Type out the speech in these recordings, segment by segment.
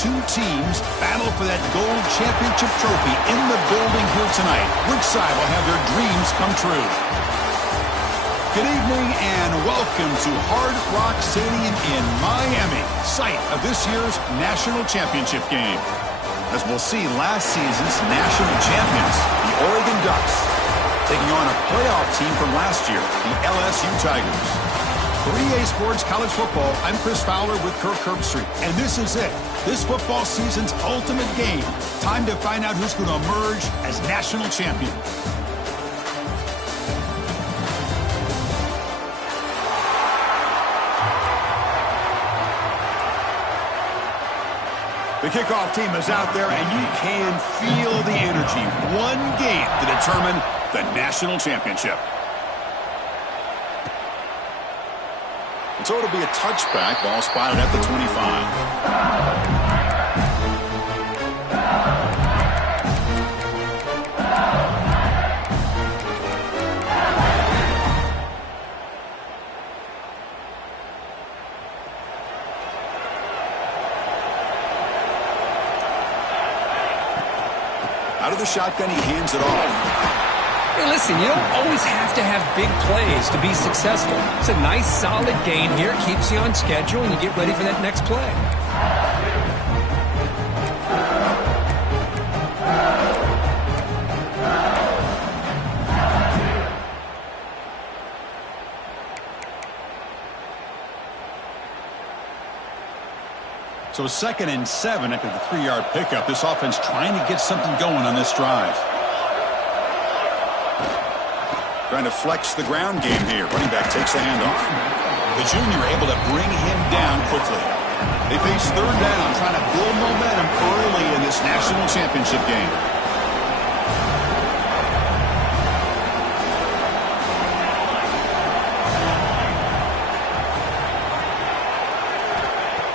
two teams battle for that gold championship trophy in the building here tonight. Which side will have their dreams come true? Good evening and welcome to Hard Rock Stadium in Miami, site of this year's national championship game. As we'll see, last season's national champions, the Oregon Ducks, taking on a playoff team from last year, the LSU Tigers. For EA Sports College Football, I'm Chris Fowler with Kirk Herbstreit, and this is it. This football season's ultimate game. Time to find out who's going to emerge as national champion. The kickoff team is out there, and you can feel the energy. One game to determine the national championship. And so it'll be a touchback. Ball spotted at the 25. Out of the shotgun, he hands it off. Hey, listen, you don't always have to have big plays to be successful. It's a nice, solid gain here. Keeps you on schedule, and you get ready for that next play. So 2nd and 7 after the 3-yard pickup. This offense trying to get something going on this drive. Trying to flex the ground game here. Running back takes the handoff. The junior able to bring him down quickly. They face 3rd down, trying to build momentum early in this national championship game.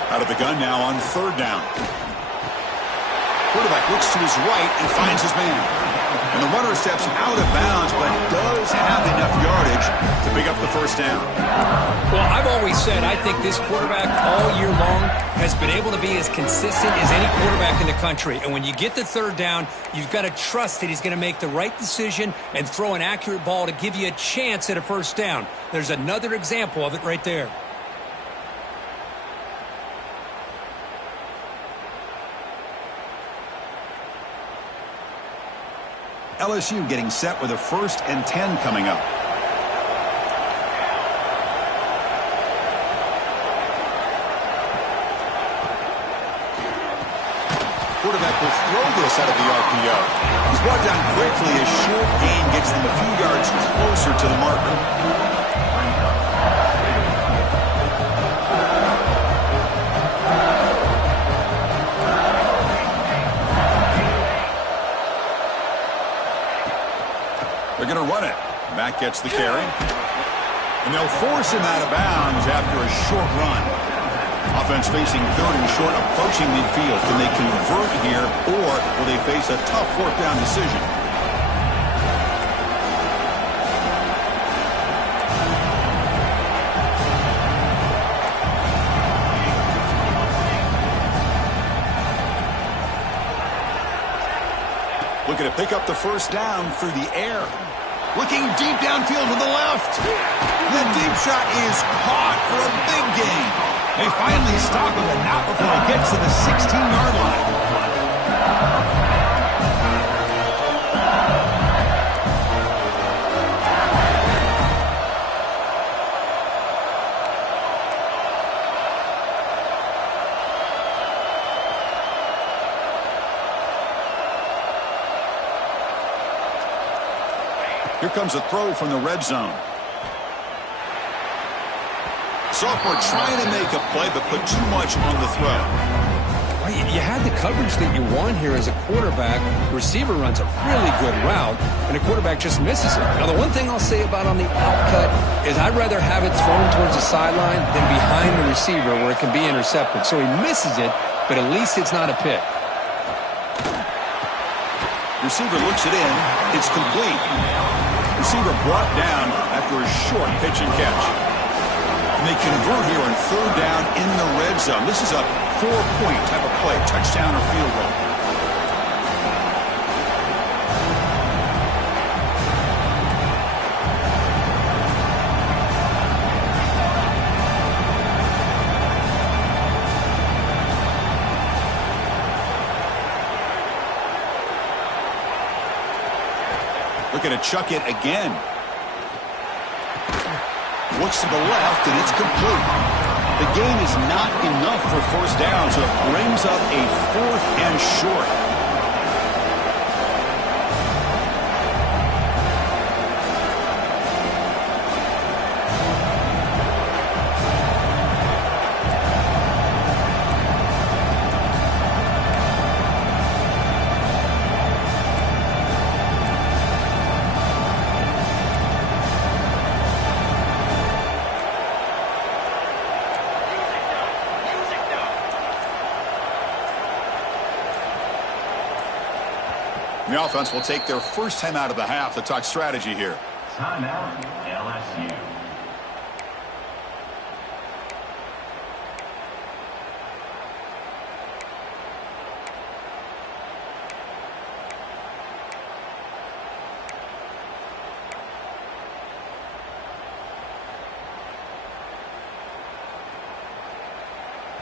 Out of the gun now on 3rd down. Quarterback looks to his right and finds his man. And the runner steps out of bounds, but does have enough yardage to pick up the 1st down. Well, I've always said I think this quarterback all year long has been able to be as consistent as any quarterback in the country. And when you get the 3rd down, you've got to trust that he's going to make the right decision and throw an accurate ball to give you a chance at a 1st down. There's another example of it right there. LSU getting set with a 1st and 10 coming up. Quarterback will throw this out of the RPO. He's brought down quickly. A short gain gets them a few yards closer to the marker. They're going to run it. Back gets the carry. And they'll force him out of bounds after a short run. Offense facing 3rd and short, approaching midfield. Can they convert here, or will they face a tough 4th down decision? Looking to pick up the 1st down through the air. Looking deep downfield to the left. The deep shot is caught for a big gain. They finally stop him, but not before he gets to the 16-yard line. Here comes a throw from the red zone. Sophomore trying to make a play, but put too much on the throw. Well, you had the coverage that you want here as a quarterback. The receiver runs a really good route, and the quarterback just misses it. Now, the one thing I'll say about on the outcut is I'd rather have it thrown towards the sideline than behind the receiver where it can be intercepted. So he misses it, but at least it's not a pick. Receiver looks it in. It's complete. Receiver brought down after a short pitch and catch. And they convert here on third down in the red zone. This is a 4-point type of play, touchdown or field goal. Looking to chuck it again. Looks to the left, and it's complete. The gain is not enough for first down, so it brings up a 4th and short. The offense will take their first time out of the half to talk strategy here. Timeout, LSU.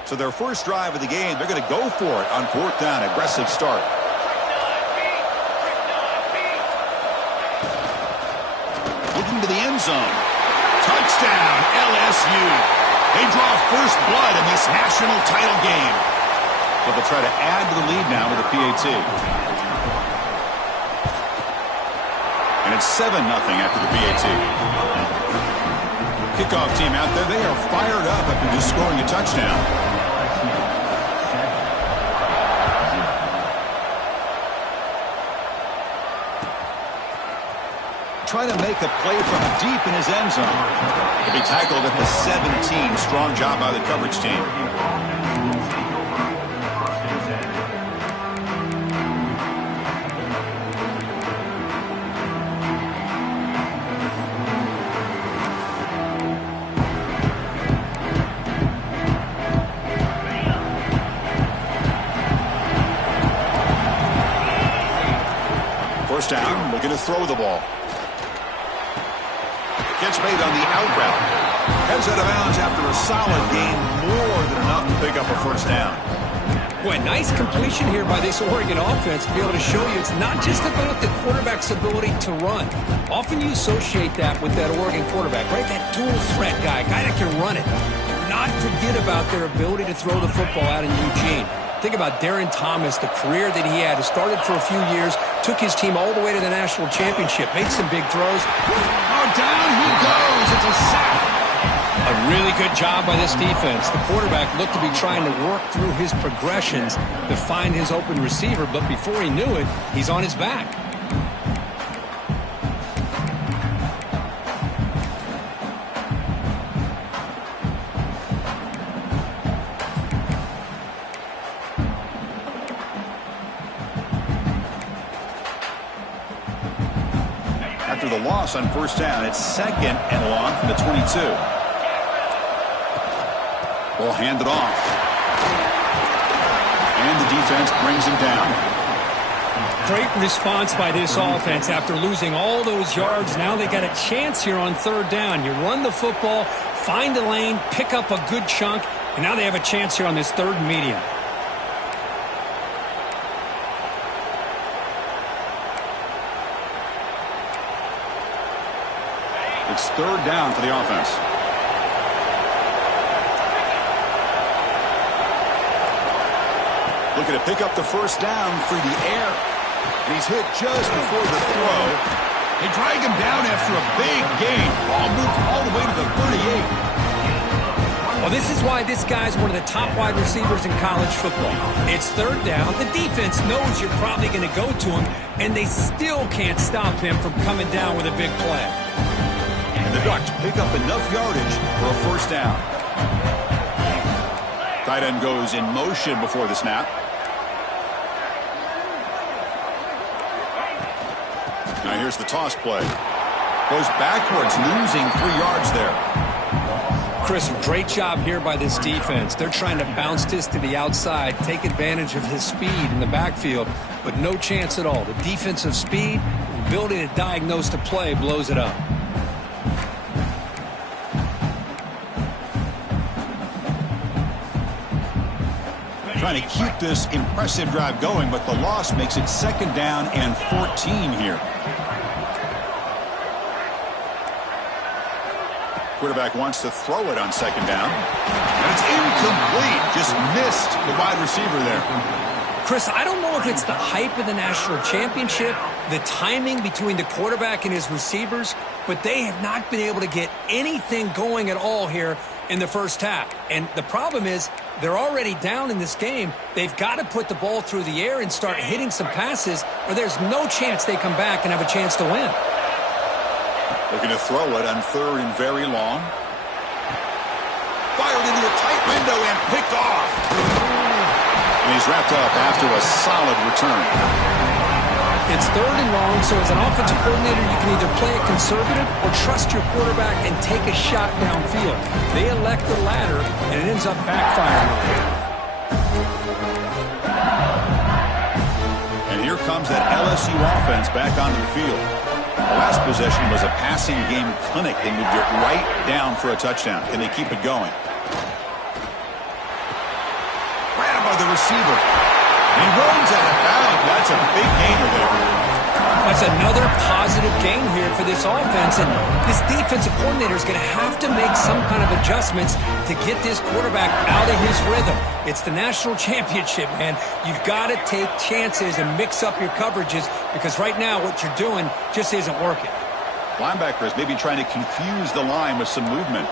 So their first drive of the game, they're going to go for it on 4th down. Aggressive start. To the end zone. Touchdown, LSU. They draw first blood in this national title game. But they'll try to add to the lead now with a PAT. And it's 7-0 after the PAT. Kickoff team out there, they are fired up after just scoring a touchdown. Trying to make a play from deep in his end zone. He'll be tackled at the 17. Strong job by the coverage team. First down, looking to throw the ball. Gets made on the out route. Heads out of bounds after a solid gain, more than enough to pick up a first down. Boy, nice completion here by this Oregon offense to be able to show you it's not just about the quarterback's ability to run. Often you associate that with that Oregon quarterback, right? That dual threat guy that can run it. Do not forget about their ability to throw the football out in Eugene. Think about Darren Thomas, the career that he had. He started for a few years, took his team all the way to the national championship, made some big throws. Oh, down he goes. It's a sack. A really good job by this defense. The quarterback looked to be trying to work through his progressions to find his open receiver, but before he knew it, he's on his back. After the loss on first down, it's 2nd and long from the 22. Ball handed off. And the defense brings him down. Great response by this offense after losing all those yards. Now they got a chance here on 3rd down. You run the football, find a lane, pick up a good chunk, and now they have a chance here on this 3rd and medium. It's 3rd down for the offense. Looking to pick up the first down through the air. And he's hit just before the throw. They drag him down after a big gain. Ball moved all the way to the 38. Well, this is why this guy's one of the top wide receivers in college football. It's 3rd down. The defense knows you're probably going to go to him, and they still can't stop him from coming down with a big play. The Ducks pick up enough yardage for a first down. Tight end goes in motion before the snap. Now here's the toss play. Goes backwards, losing 3 yards there. Chris, great job here by this defense. They're trying to bounce this to the outside, take advantage of his speed in the backfield, but no chance at all. The defensive speed, ability to diagnose the play, blows it up. Trying to keep this impressive drive going, but the loss makes it 2nd down and 14 here. Quarterback wants to throw it on 2nd down. And it's incomplete. Just missed the wide receiver there. Chris, I don't know if it's the hype of the national championship, the timing between the quarterback and his receivers, but they have not been able to get anything going at all here in the first half. And the problem is they're already down in this game. They've got to put the ball through the air and start hitting some passes, or there's no chance they come back and have a chance to win. Looking to throw it on 3rd and very long. Fired into a tight window and picked off. And he's wrapped up after a solid return. It's 3rd and long, so as an offensive coordinator, you can either play it conservative or trust your quarterback and take a shot downfield. They elect the latter, and it ends up backfiring. And here comes that LSU offense back onto the field. The last possession was a passing game clinic. They moved it right down for a touchdown. Can they keep it going? Grabbed by the receiver. He runs out of bounds. That's a big gainer there. That's another positive gain here for this offense, and this defensive coordinator is going to have to make some kind of adjustments to get this quarterback out of his rhythm. It's the national championship, man. You've got to take chances and mix up your coverages because right now what you're doing just isn't working. Linebacker is maybe trying to confuse the line with some movement.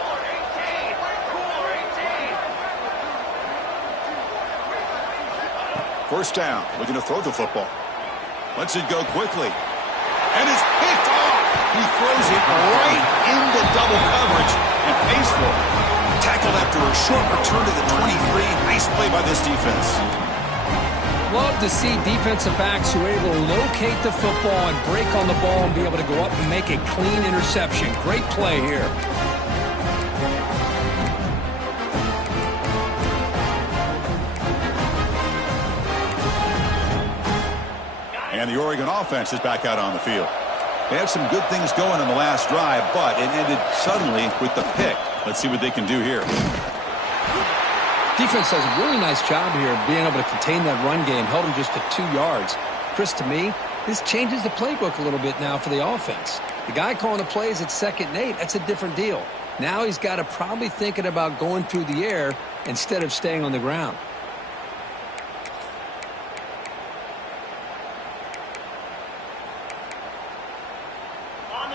First down, looking to throw the football. Lets it go quickly. And it's picked off. He throws it right into double coverage and pays for it. Tackled after a short return to the 23. Nice play by this defense. Love to see defensive backs who are able to locate the football and break on the ball and be able to go up and make a clean interception. Great play here. And the Oregon offense is back out on the field. They had some good things going on the last drive, but it ended suddenly with the pick. Let's see what they can do here. Defense does a really nice job here of being able to contain that run game, held him just to 2 yards. Chris, to me, this changes the playbook a little bit now for the offense. The guy calling the plays at 2nd and 8, that's a different deal. Now he's got to probably thinking about going through the air instead of staying on the ground.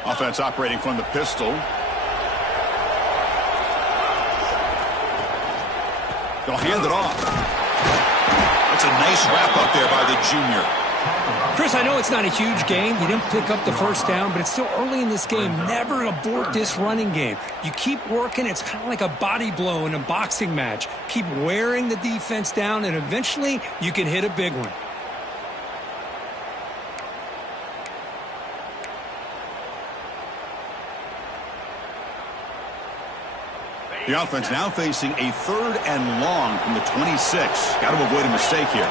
Offense operating from the pistol. They'll hand it off. That's a nice wrap up there by the junior. Chris, I know it's not a huge game. You didn't pick up the first down, but it's still early in this game. Never abort this running game. You keep working. It's kind of like a body blow in a boxing match. Keep wearing the defense down, and eventually you can hit a big one. The offense now facing a 3rd and long from the 26. Got to avoid a mistake here.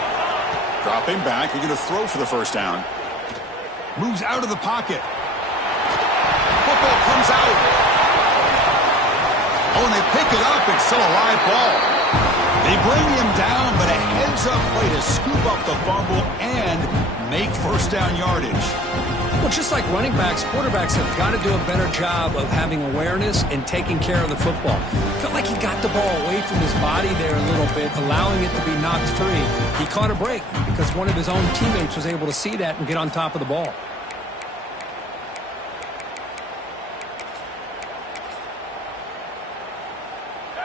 Dropping back. They're going to throw for the first down. Moves out of the pocket. Football comes out. Oh, and they pick it up. It's still a live ball. They bring him down, but a heads-up play to scoop up the fumble and make first down yardage. Well, just like running backs, quarterbacks have got to do a better job of having awareness and taking care of the football. Felt like he got the ball away from his body there a little bit, allowing it to be knocked free. He caught a break because one of his own teammates was able to see that and get on top of the ball.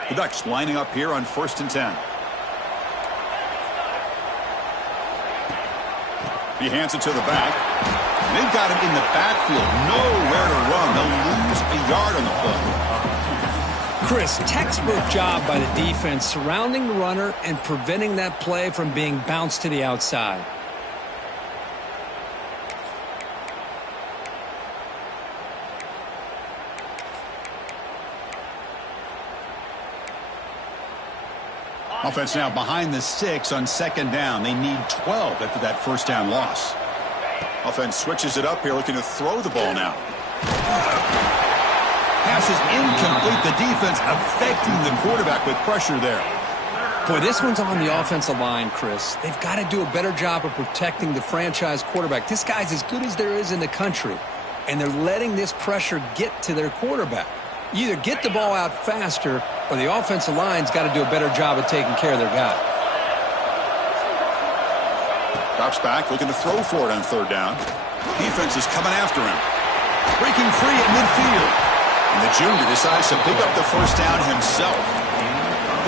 The Ducks lining up here on 1st and 10. He hands it to the back. They've got him in the backfield. Nowhere to run. They'll lose a yard on the play. Chris, textbook job by the defense surrounding the runner and preventing that play from being bounced to the outside. Offense now behind the 6 on second down. They need 12 after that first down loss. Offense switches it up here, looking to throw the ball now. Pass is incomplete. The defense affecting the quarterback with pressure there. Boy, this one's on the offensive line, Chris. They've got to do a better job of protecting the franchise quarterback. This guy's as good as there is in the country, and they're letting this pressure get to their quarterback. You either get the ball out faster, or the offensive line's got to do a better job of taking care of their guy. Drops back, looking to throw for it on third down. Defense is coming after him. Breaking free at midfield. And the junior decides to pick up the first down himself.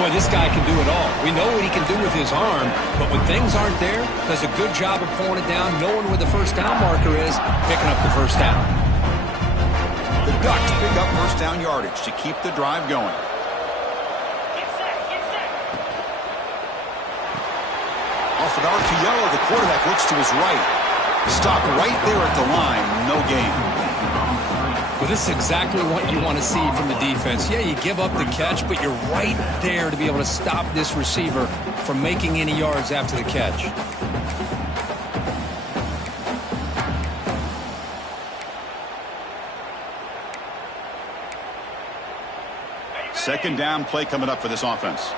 Boy, this guy can do it all. We know what he can do with his arm, but when things aren't there, does a good job of pulling it down, knowing where the first down marker is, picking up the first down. The Ducks pick up first down yardage to keep the drive going. Off an RPO, the quarterback looks to his right. Stop right there at the line, no gain. Well, this is exactly what you want to see from the defense. Yeah, you give up the catch, but you're right there to be able to stop this receiver from making any yards after the catch. Second down play coming up for this offense.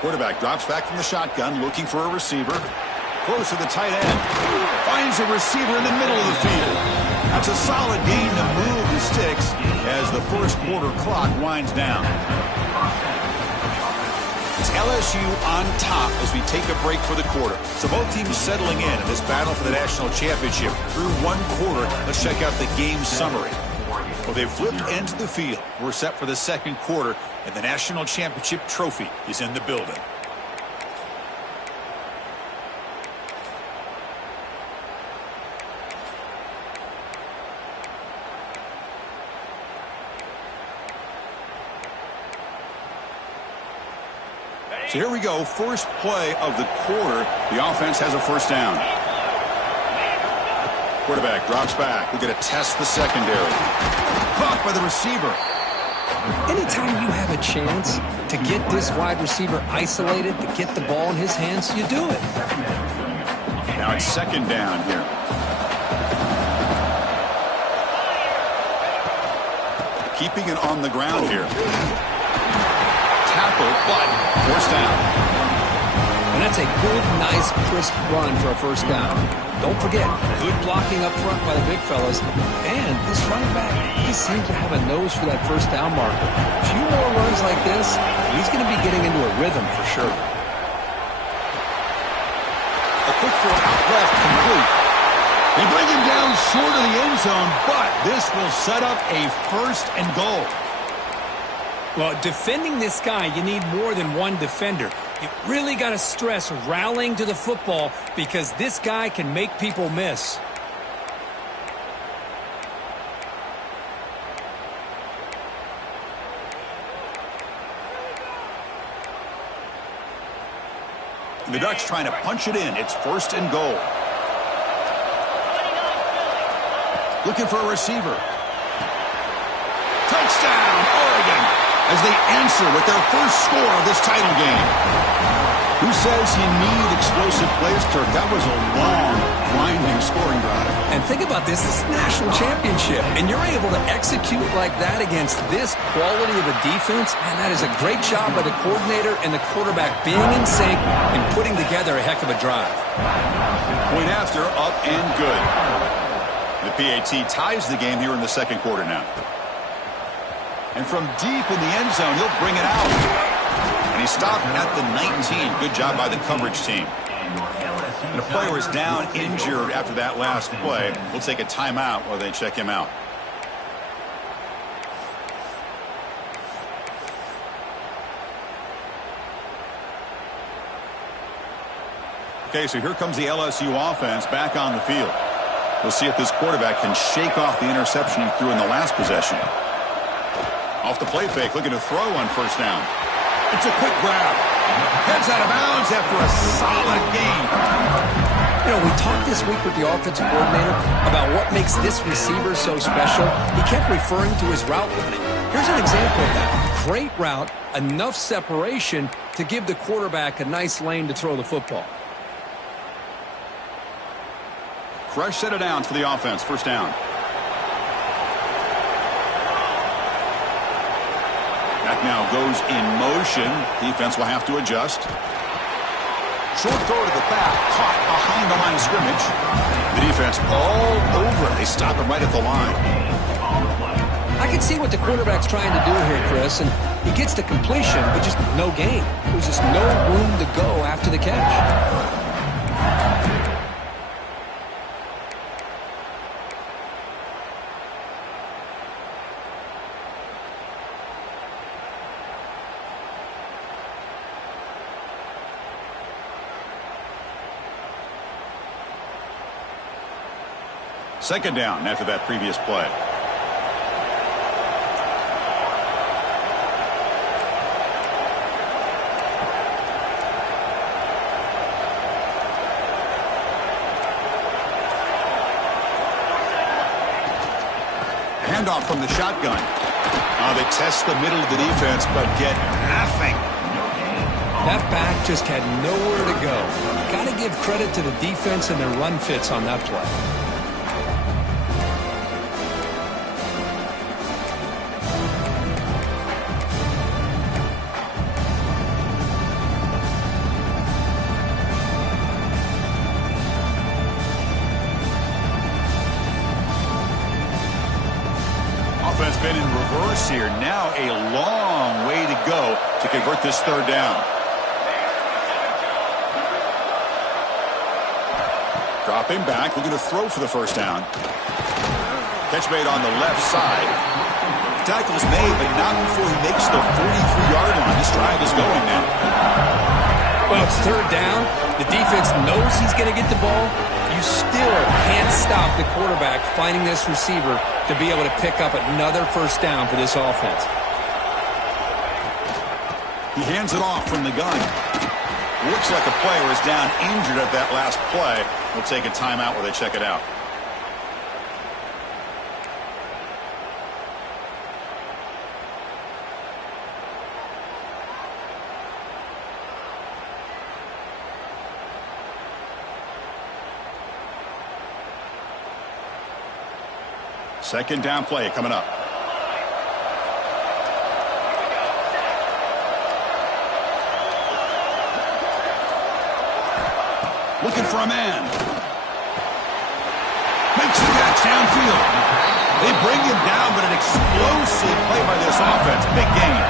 Quarterback drops back from the shotgun, looking for a receiver. Close to the tight end. Finds a receiver in the middle of the field. That's a solid gain to move the sticks as the first quarter clock winds down. It's LSU on top as we take a break for the quarter. So both teams settling in this battle for the national championship. Through one quarter, let's check out the game summary. Well, they've flipped into the field. We're set for the second quarter, and the national championship trophy is in the building. So here we go, first play of the quarter. The offense has a first down. Quarterback drops back. We're going to test the secondary. Caught by the receiver. Anytime you have a chance to get this wide receiver isolated, to get the ball in his hands, you do it. Now it's second down here. Keeping it on the ground here. Tackle, but first down. And that's a good, nice, crisp run for a first down. Don't forget, good blocking up front by the big fellas. And this running back, he seems to have a nose for that first down marker. A few more runs like this, he's going to be getting into a rhythm for sure. A quick throw out left, complete. They bring him down short of the end zone, but this will set up a first and goal. Well, defending this guy, you need more than one defender. You really got to stress rallying to the football because this guy can make people miss. The Ducks trying to punch it in. It's first and goal. Looking for a receiver. Touchdown, Oregon! As they answer with their first score of this title game. Who says you need explosive plays, Kirk? That was a long, grinding scoring drive. And think about this is national championship, and you're able to execute like that against this quality of a defense, and that is a great job by the coordinator and the quarterback being in sync and putting together a heck of a drive. Point after, up and good. The PAT ties the game here in the second quarter now. And from deep in the end zone, he'll bring it out. And he stopped at the 19. Good job by the coverage team. And the player is down injured after that last play. We'll take a timeout while they check him out. Okay, so here comes the LSU offense back on the field. We'll see if this quarterback can shake off the interception he threw in the last possession. Off the play fake, looking to throw on first down. It's a quick grab. Heads out of bounds after a solid gain. You know, we talked this week with the offensive coordinator about what makes this receiver so special. He kept referring to his route running. Here's an example of that. Great route, enough separation to give the quarterback a nice lane to throw the football. Fresh set of downs for the offense. First down. Back now goes in motion. Defense will have to adjust. Short throw to the back, caught behind the line of scrimmage. The defense all over it. They stop him right at the line. I can see what the quarterback's trying to do here, Chris, and he gets the completion, but just no gain. There's just no room to go after the catch. Second down after that previous play. Handoff from the shotgun. They test the middle of the defense, but get nothing. That back just had nowhere to go. Got to give credit to the defense and their run fits on that play. Offense been in reverse here. Now a long way to go to convert this third down. Dropping back, looking to throw for the first down. Catch made on the left side. Tackle's made, but not before he makes the 43-yard line. This drive is going now. Well, it's third down. The defense knows he's going to get the ball. You still can't stop the quarterback finding this receiver to be able to pick up another first down for this offense. He hands it off from the gun. Looks like a player is down injured at that last play. We'll take a timeout where they check it out. Second down play coming up. Looking for a man. Makes the catch downfield. They bring him down, but an explosive play by this offense. Big gain.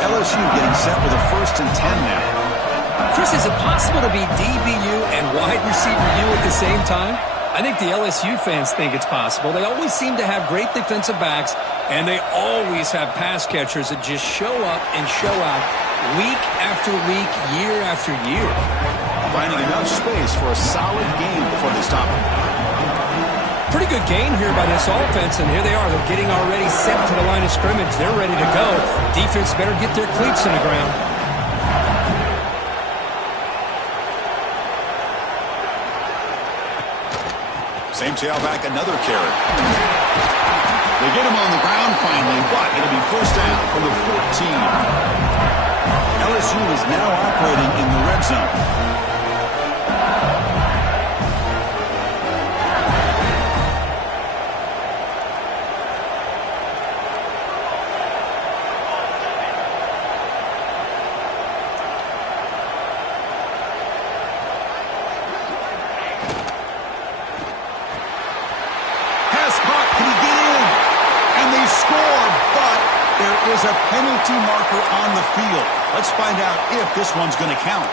LSU getting set with a 1st and 10 now. Chris, is it possible to be DBU and wide receiver U at the same time? I think the LSU fans think it's possible. They always seem to have great defensive backs, and they always have pass catchers that just show up and show out week after week, year after year. Finding enough space for a solid game before they stop him. Pretty good gain here by this offense, and here they are. They're getting already set to the line of scrimmage. They're ready to go. Defense better get their cleats in the ground. Same tailback, another carry. They get him on the ground finally, but it'll be first down from the 14. LSU is now operating in the red zone. Is a penalty marker on the field. Let's find out if this one's going to count.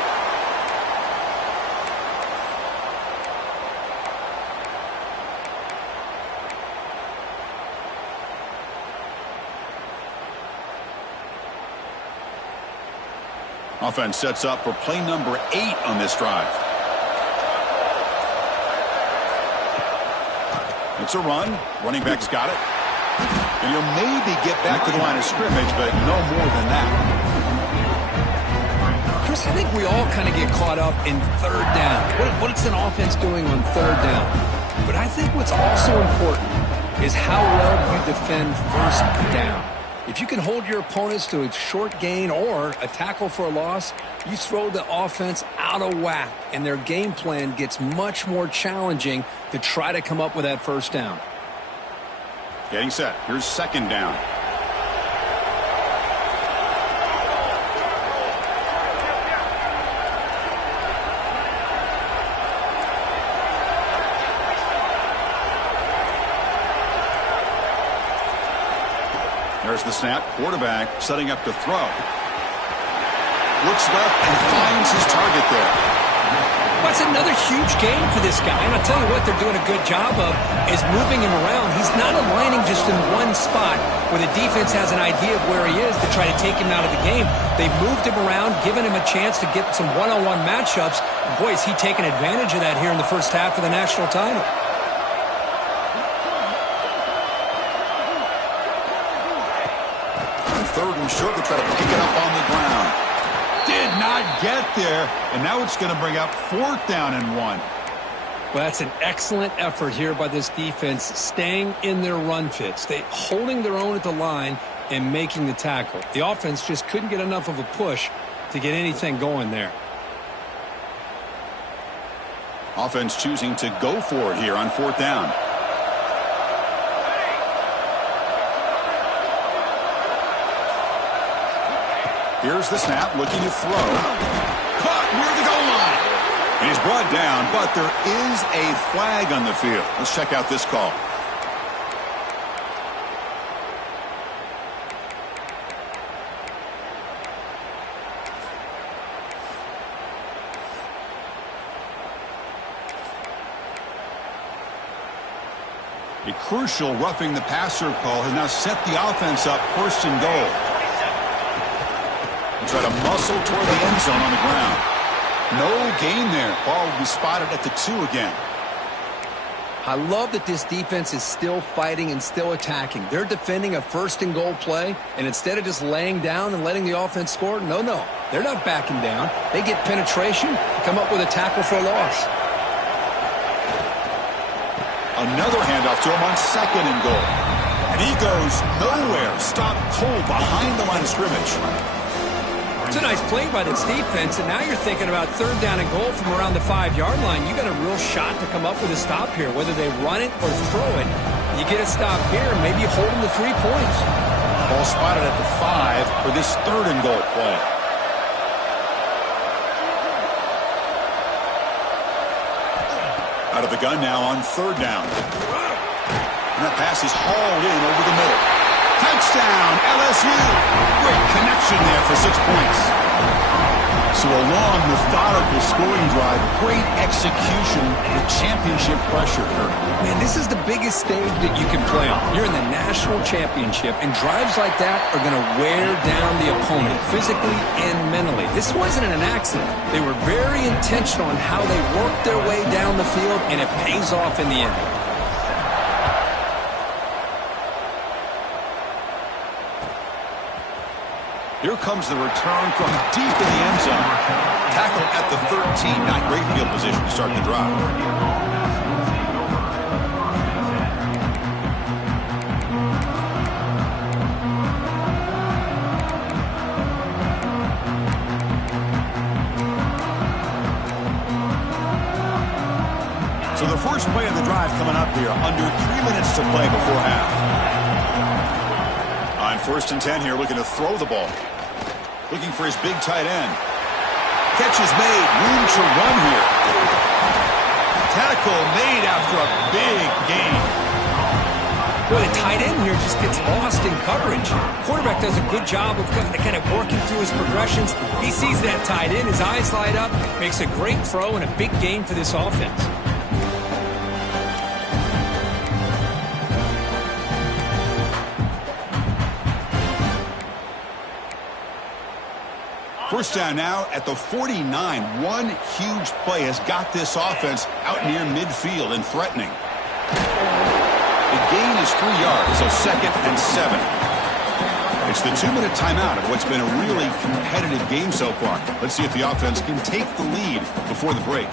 Offense sets up for play number 8 on this drive. It's a run. Running back's got it. And he'll maybe get back to the line of scrimmage, but no more than that. Chris, I think we all kind of get caught up in third down. What's an offense doing on third down? But I think what's also important is how well you defend first down. If you can hold your opponents to a short gain or a tackle for a loss, you throw the offense out of whack, and their game plan gets much more challenging to try to come up with that first down. Getting set. Here's second down. There's the snap. Quarterback setting up to throw. Looks left and finds his target there. That's another huge game for this guy. And I'll tell you what they're doing a good job of is moving him around. He's not aligning just in one spot where the defense has an idea of where he is to try to take him out of the game. They've moved him around, given him a chance to get some one-on-one matchups. And boy, is he taking advantage of that here in the first half of the national title. Third and short to try to pick it up on the ground. Did not get there, and now it's going to bring up fourth down and 1. Well, that's an excellent effort here by this defense, staying in their run fits, holding their own at the line and making the tackle. The offense just couldn't get enough of a push to get anything going there. Offense choosing to go for it here on fourth down. Here's the snap, looking to throw. Caught near the goal line. And he's brought down, but there is a flag on the field. Let's check out this call. A crucial roughing the passer call has now set the offense up first and goal. Try to muscle toward the end zone on the ground. No gain there. Ball will be spotted at the 2 again. I love that this defense is still fighting and still attacking. They're defending a first and goal play, and instead of just laying down and letting the offense score, no. They're not backing down. They get penetration, come up with a tackle for a loss. Another handoff to him on second and goal. And he goes nowhere. Stopped cold behind the line of scrimmage. It's a nice play by this defense, and now you're thinking about third down and goal from around the 5-yard line. You got a real shot to come up with a stop here, whether they run it or throw it. You get a stop here, maybe hold them to 3 points. Ball spotted at the 5 for this third and goal play. Out of the gun now on third down. And that pass is hauled in over the middle. Touchdown, LSU. Great connection there for 6 points. So a long, methodical scoring drive. Great execution with championship pressure. Man, this is the biggest stage that you can play on. You're in the national championship, and drives like that are going to wear down the opponent physically and mentally. This wasn't an accident. They were very intentional on how they worked their way down the field, and it pays off in the end. Here comes the return from deep in the end zone. Tackle at the 13. Not great field position to start the drive. So the first play of the drive coming up here. Under 3 minutes to play before half. On first and 10 here, looking to throw the ball. Looking for his big tight end. Catch is made. Room to run here. Tackle made after a big gain. Well, the tight end here just gets lost in coverage. Quarterback does a good job of kind of working through his progressions. He sees that tight end, his eyes light up, makes a great throw and a big gain for this offense. First down now at the 49. One huge play has got this offense out near midfield and threatening. The gain is 3 yards, so second and 7. It's the 2-minute timeout of what's been a really competitive game so far. Let's see if the offense can take the lead before the break.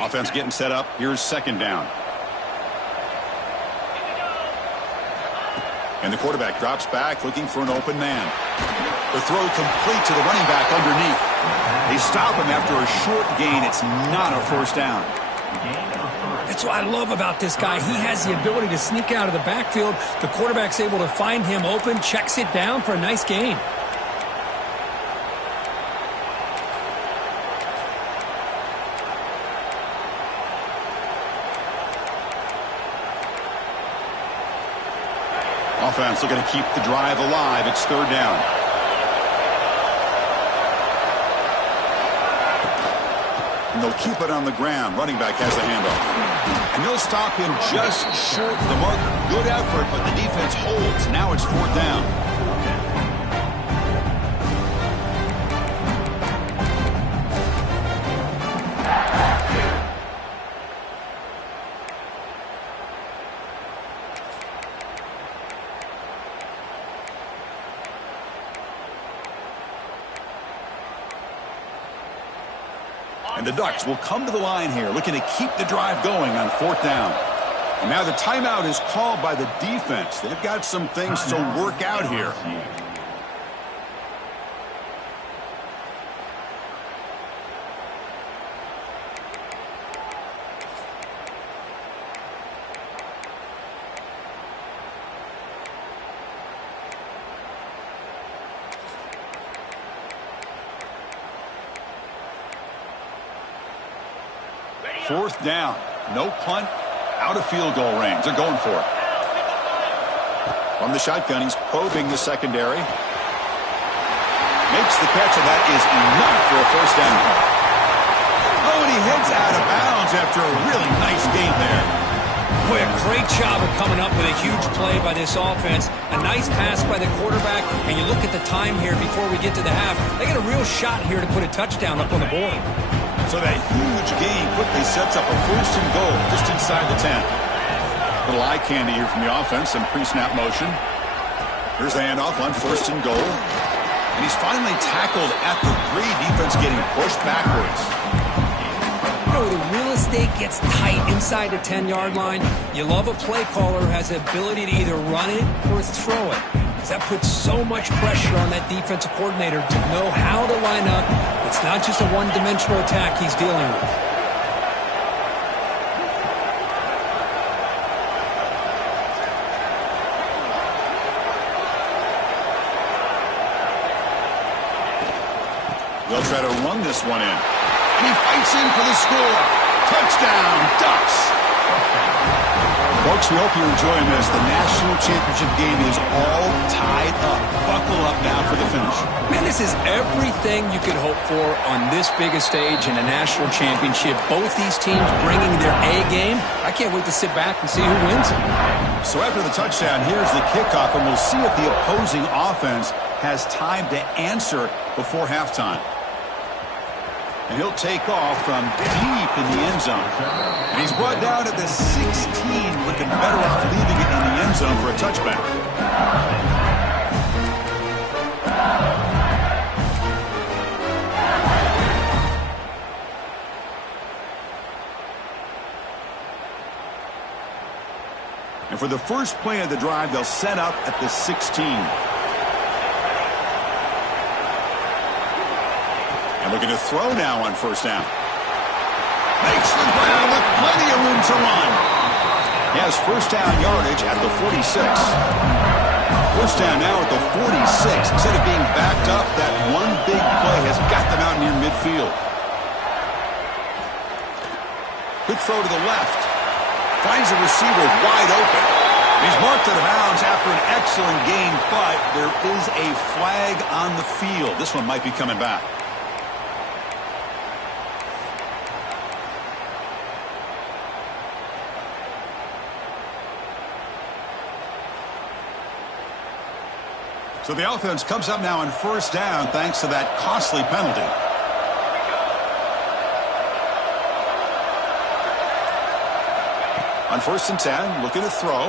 Offense getting set up. Here's second down. And the quarterback drops back looking for an open man. The throw complete to the running back underneath. They stop him after a short gain. It's not a first down. That's what I love about this guy. He has the ability to sneak out of the backfield. The quarterback's able to find him open, checks it down for a nice gain. Offense looking to keep the drive alive. It's third down. And they'll keep it on the ground. Running back has the handoff. And they'll stop him just short of the marker. Good effort, but the defense holds. Now it's fourth down. And the Ducks will come to the line here, looking to keep the drive going on fourth down. And now the timeout is called by the defense. They've got some things to work out here. Fourth down. No punt. Out of field goal range. They're going for it. From the shotgun, he's probing the secondary. Makes the catch, and that is enough for a first down. Oh, and he heads out of bounds after a really nice game there. Boy, a great job of coming up with a huge play by this offense. A nice pass by the quarterback, and you look at the time here before we get to the half. They got a real shot here to put a touchdown up on the board. So that huge gain quickly sets up a first and goal just inside the 10. Little eye candy here from the offense, some pre-snap motion. Here's the handoff on first and goal. And he's finally tackled at the 3. Defense getting pushed backwards. You know, the real estate gets tight inside the 10-yard line. You love a play caller who has the ability to either run it or throw it. That puts so much pressure on that defensive coordinator to know how to line up. It's not just a one-dimensional attack he's dealing with. They'll try to run this one in. And he fights in for the score. Touchdown, Ducks. Folks, we hope you're enjoying this. The national championship game is all tied up. Buckle up now for the finish. Man, this is everything you could hope for on this biggest stage in a national championship. Both these teams bringing their A game. I can't wait to sit back and see who wins. So after the touchdown, here's the kickoff, and we'll see if the opposing offense has time to answer before halftime. And he'll take off from deep in the end zone. And he's brought down at the 16, looking better off leaving it in the end zone for a touchback. And for the first play of the drive, they'll set up at the 16. Looking to throw now on first down. Makes the ground with plenty of room to run. He has first down yardage at the 46. First down now at the 46. Instead of being backed up, that one big play has got them out near midfield. Quick throw to the left. Finds the receiver wide open. He's marked out of bounds after an excellent gain, but there is a flag on the field. This one might be coming back. So the offense comes up now on first down thanks to that costly penalty. On first and 10, looking to throw.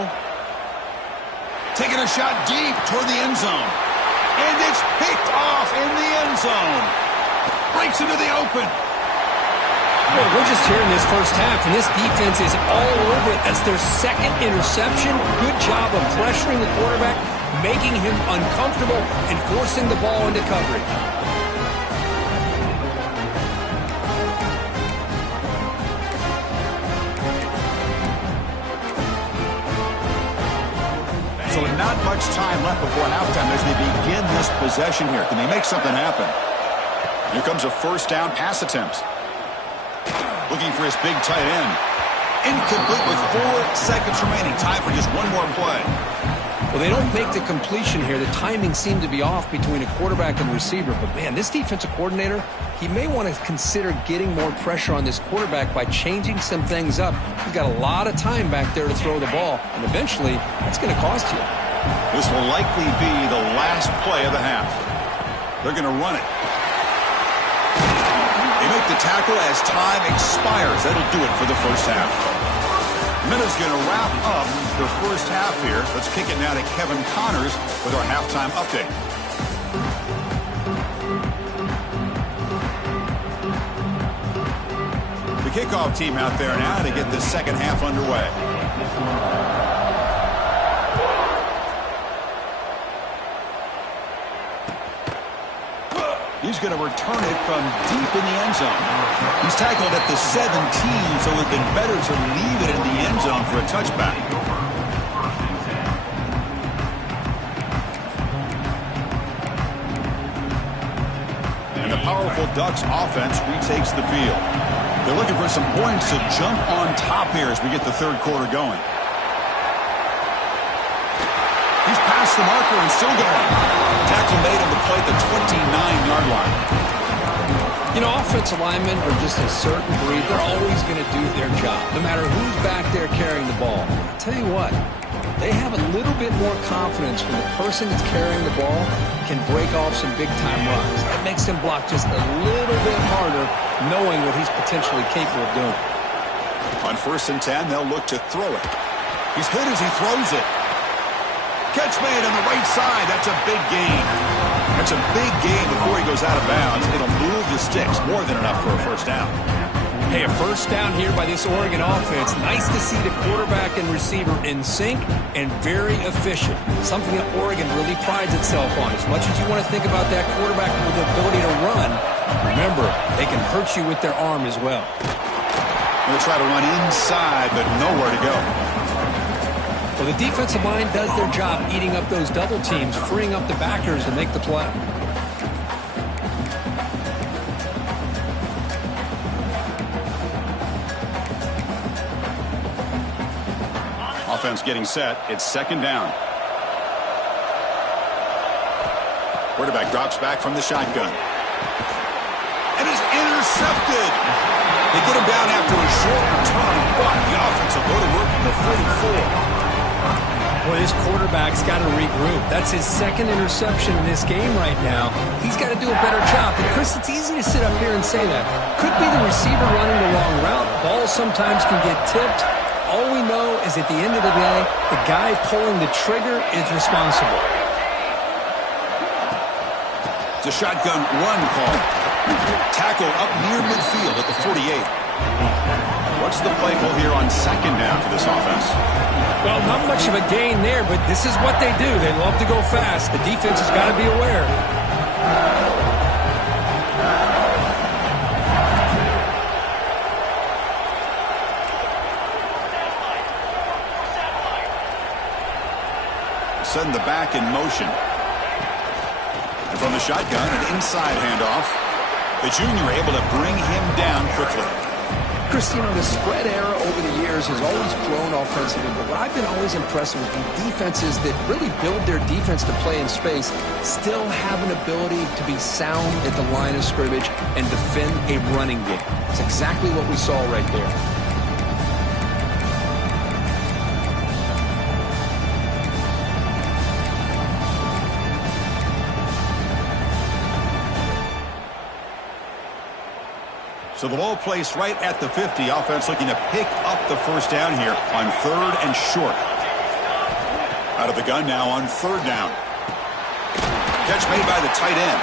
Taking a shot deep toward the end zone. And it's picked off in the end zone. Breaks into the open. Well, we're just here in this first half, and this defense is all over it. That's their second interception. Good job of pressuring the quarterback, making him uncomfortable, and forcing the ball into coverage. So not much time left before halftime as they begin this possession here. Can they make something happen? Here comes a first down pass attempt. Looking for his big tight end. Incomplete with 4 seconds remaining. Time for just one more play. Well, they don't make the completion here. The timing seemed to be off between a quarterback and receiver. But, man, this defensive coordinator, he may want to consider getting more pressure on this quarterback by changing some things up. He's got a lot of time back there to throw the ball. And eventually, that's going to cost you. This will likely be the last play of the half. They're going to run it. Make the tackle as time expires. That'll do it for the first half. Minutes going to wrap up the first half here. Let's kick it now to Kevin Connors with our halftime update. The kickoff team out there now to get the second half underway. He's going to return it from deep in the end zone. He's tackled at the 17, so it would have been better to leave it in the end zone for a touchback. And the powerful Ducks offense retakes the field. They're looking for some points to jump on top here as we get the third quarter going. He's past the marker and still going. Tackle made on the play at the 29-yard line. You know, offensive linemen are just a certain breed. They're always going to do their job, no matter who's back there carrying the ball. I'll tell you what, they have a little bit more confidence when the person that's carrying the ball can break off some big-time runs. It makes him block just a little bit harder, knowing what he's potentially capable of doing. On first and 10, they'll look to throw it. He's hit as he throws it. Catch made on the right side. That's a big gain. That's a big gain before he goes out of bounds. It'll move the sticks. More than enough for a first down. Hey, a first down here by this Oregon offense. Nice to see the quarterback and receiver in sync and very efficient. Something that Oregon really prides itself on. As much as you want to think about that quarterback with the ability to run, remember, they can hurt you with their arm as well. They'll try to run inside, but nowhere to go. Well, the defensive line does their job eating up those double teams, freeing up the backers to make the play. Offense getting set. It's second down. Quarterback drops back from the shotgun. And is intercepted. They get him down after a short return, but the offense will go to work from the 44. Boy, this quarterback's got to regroup. That's his second interception in this game right now. He's got to do a better job. And, Chris, it's easy to sit up here and say that. Could be the receiver running the wrong route. Balls sometimes can get tipped. All we know is at the end of the day, the guy pulling the trigger is responsible. It's a shotgun run call. Tackle up near midfield at the 48. What's the play call here on second down for this offense? Well, not much of a gain there, but this is what they do. They love to go fast. The defense has got to be aware. Send the back in motion. And from the shotgun, an inside handoff. The junior able to bring him down quickly. Chris, you know, the spread era over the years has always grown offensively, but what I've been always impressed with the defenses that really build their defense to play in space still have an ability to be sound at the line of scrimmage and defend a running game. It's exactly what we saw right there. So the ball placed right at the 50. Offense looking to pick up the first down here on 3rd and short. Out of the gun now on 3rd down. Catch made by the tight end.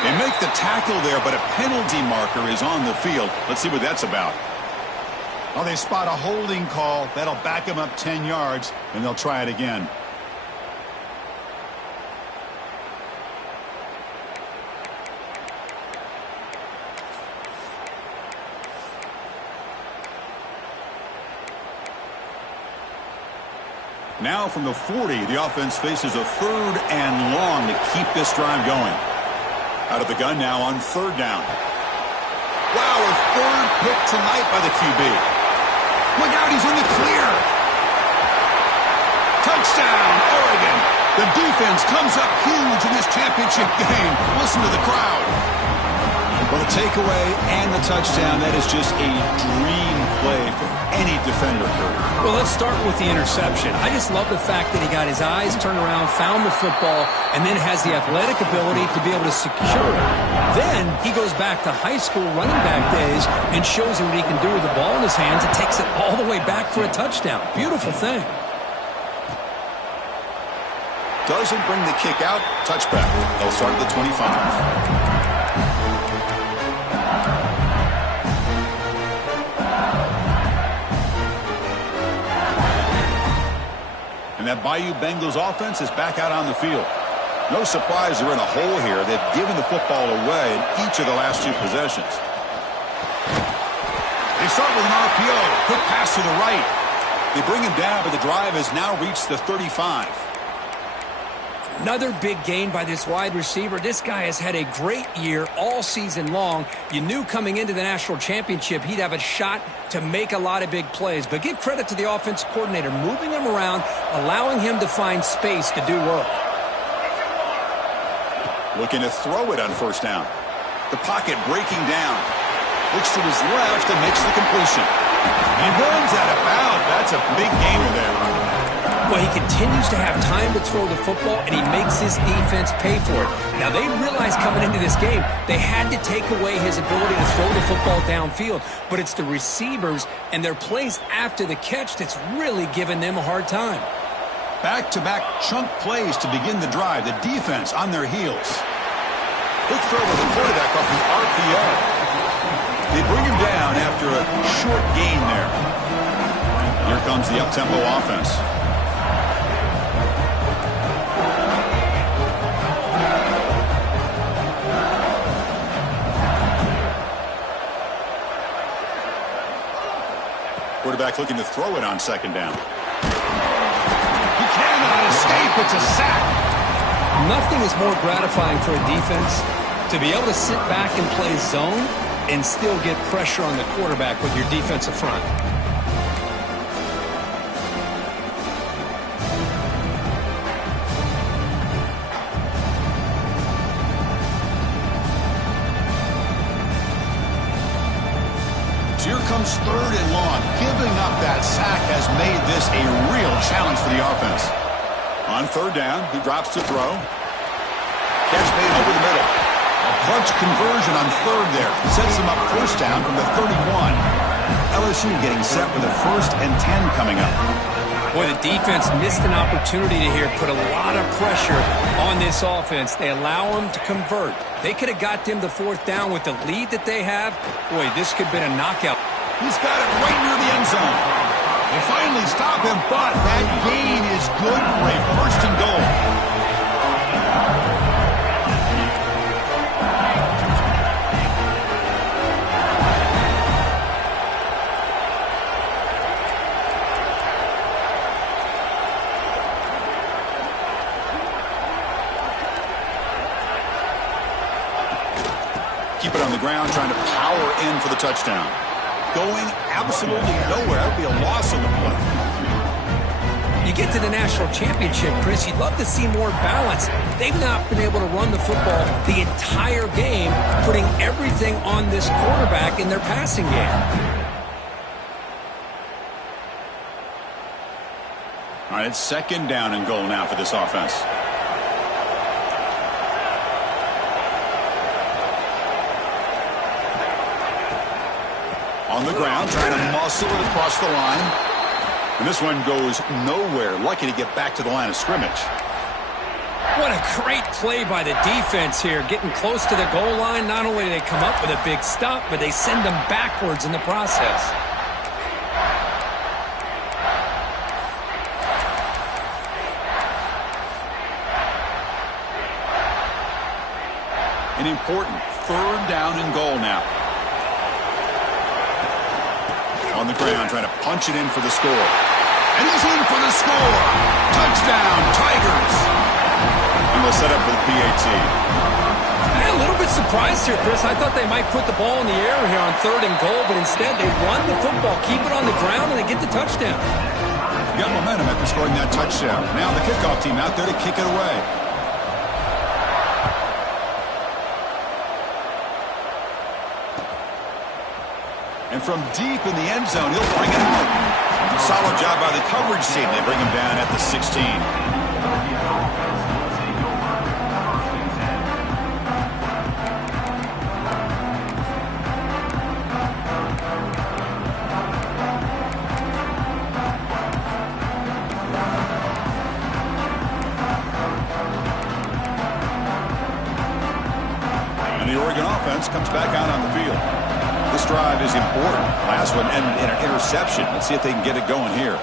They make the tackle there, but a penalty marker is on the field. Let's see what that's about. Well, they spot a holding call. That'll back them up 10 yards, and they'll try it again. Now from the 40, the offense faces a 3rd and long to keep this drive going. Out of the gun now on 3rd down. Wow, a 3rd pick tonight by the QB. Look out, he's in the clear. Touchdown, Oregon. The defense comes up huge in this championship game. Listen to the crowd. Well, the takeaway and the touchdown, that is just a dream play for any defender, Kurt. Well, let's start with the interception. I just love the fact that he got his eyes turned around, found the football, and then has the athletic ability to be able to secure it. Then he goes back to high school running back days and shows him what he can do with the ball in his hands and takes it all the way back for a touchdown. Beautiful thing. Doesn't bring the kick out. Touchback. They'll start at the 25. And that Bayou Bengals offense is back out on the field. No surprise they're in a hole here. They've given the football away in each of the last 2 possessions. They start with an RPO. Quick pass to the right. They bring him down, but the drive has now reached the 35. Another big gain by this wide receiver. This guy has had a great year all season long. You knew coming into the national championship he'd have a shot to make a lot of big plays. But give credit to the offensive coordinator, moving him around, allowing him to find space to do work. Looking to throw it on 1st down. The pocket breaking down. Looks to his left and makes the completion. He runs out of bounds. That's a big gainer there. Well, he continues to have time to throw the football, and he makes his defense pay for it. Now, they realized coming into this game they had to take away his ability to throw the football downfield, but it's the receivers and their plays after the catch that's really giving them a hard time. Back-to-back chunk plays to begin the drive. The defense on their heels. Big throw to the quarterback off the RPO. They bring him down after a short gain there. Here comes the up-tempo offense. Quarterback looking to throw it on 2nd down. He cannot escape. It's a sack. Nothing is more gratifying for a defense to be able to sit back and play zone and still get pressure on the quarterback with your defensive front. Here comes 3rd and long. Giving up that sack has made this a real challenge for the offense. On 3rd down, he drops to throw. Catch made over the middle. A punch conversion on 3rd there. Sets him up 1st down from the 31. LSU getting set with a 1st and 10 coming up. Boy, the defense missed an opportunity to here put a lot of pressure on this offense. They allow them to convert. They could have got them to 4th down with the lead that they have. Boy, this could have been a knockout. He's got it right near the end zone. They finally stop him, but that gain is good for a 1st and goal. Keep it on the ground, trying to power in for the touchdown. Going absolutely nowhere. That would be a loss on the play. You get to the national championship, Chris, you'd love to see more balance. They've not been able to run the football the entire game, putting everything on this quarterback in their passing game. All right, it's 2nd down and goal now for this offense. On the ground, trying to muscle it across the line. And this one goes nowhere. Lucky to get back to the line of scrimmage. What a great play by the defense here. Getting close to the goal line, not only do they come up with a big stop, but they send them backwards in the process. An important 3rd down and goal now. On the ground, trying to punch it in for the score. And he's in for the score. Touchdown, Tigers. And we'll set up for the PAT. A little bit surprised here, Chris. I thought they might put the ball in the air here on 3rd and goal, but instead they run the football, keep it on the ground, and they get the touchdown. Got momentum after scoring that touchdown. Now the kickoff team out there to kick it away. And from deep in the end zone, he'll bring it out. Solid job by the coverage team. They bring him down at the 16. And the Oregon offense comes back out on the field. This drive is important. Last one ended in an interception. Let's see if they can get it going here.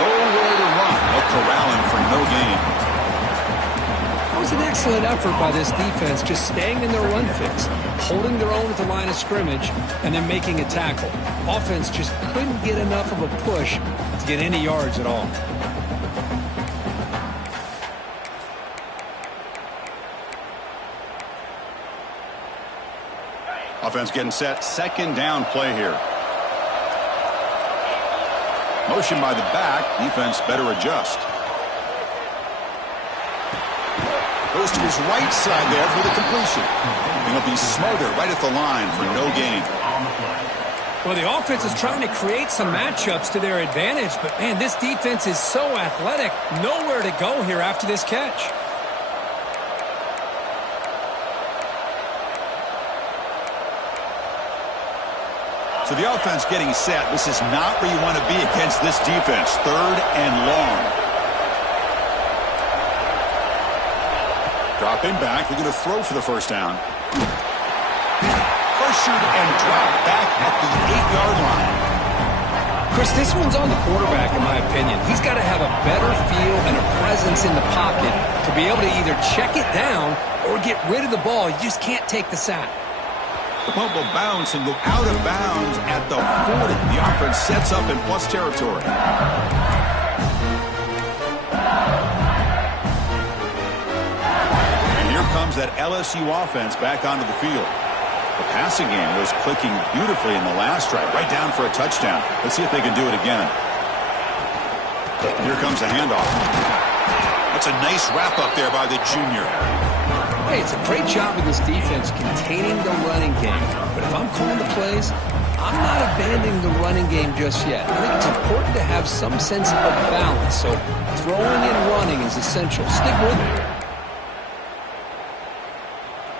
Nowhere to run. They'll corral him for no gain. That was an excellent effort by this defense, just staying in their run fix, holding their own at the line of scrimmage, and then making a tackle. Offense just couldn't get enough of a push to get any yards at all. Offense getting set. 2nd down play here. Motion by the back. Defense better adjust. Goes to his right side there for the completion. And he'll be smothered right at the line for no gain. Well, the offense is trying to create some matchups to their advantage, but, man, this defense is so athletic. Nowhere to go here after this catch. So the offense getting set. This is not where you want to be against this defense. 3rd and long. Dropping back. They're going to throw for the 1st down. Pressured and dropped back at the 8-yard line. Chris, this one's on the quarterback, in my opinion. He's got to have a better feel and a presence in the pocket to be able to either check it down or get rid of the ball. You just can't take the sack. The punt will bounce and go out of bounds at the 40. The offense sets up in plus territory. And here comes that LSU offense back onto the field. The passing game was clicking beautifully in the last drive, right down for a touchdown. Let's see if they can do it again. Here comes a handoff. That's a nice wrap up there by the junior. Hey, it's a great job of this defense containing the running game. But if I'm calling the plays, I'm not abandoning the running game just yet. I think it's important to have some sense of balance. So throwing and running is essential. Stick with it.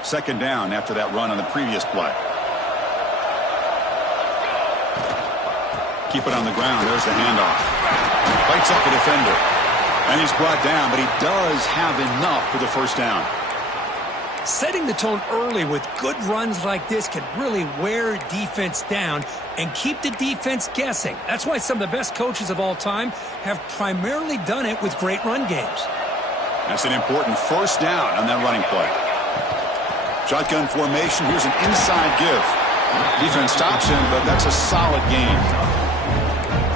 2nd down after that run on the previous play. Keep it on the ground. There's the handoff. Bites up the defender. And he's brought down, but he does have enough for the 1st down. Setting the tone early with good runs like this can really wear defense down and keep the defense guessing. That's why some of the best coaches of all time have primarily done it with great run games. That's an important 1st down on that running play. Shotgun formation. Here's an inside give. Defense stops him, but that's a solid game.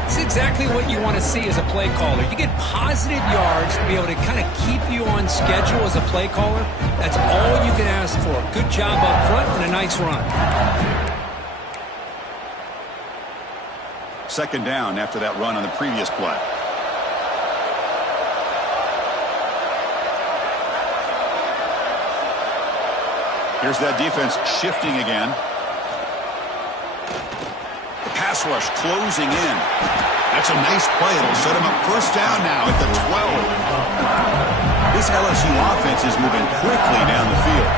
It's exactly what you want to see as a play caller. You get positive yards to be able to kind of keep you on schedule as a play caller. That's all you can ask for. Good job up front and a nice run. 2nd down after that run on the previous play. Here's that defense shifting again. The pass rush closing in. That's a nice play. It'll set him up 1st down now at the 12. This LSU offense is moving quickly down the field.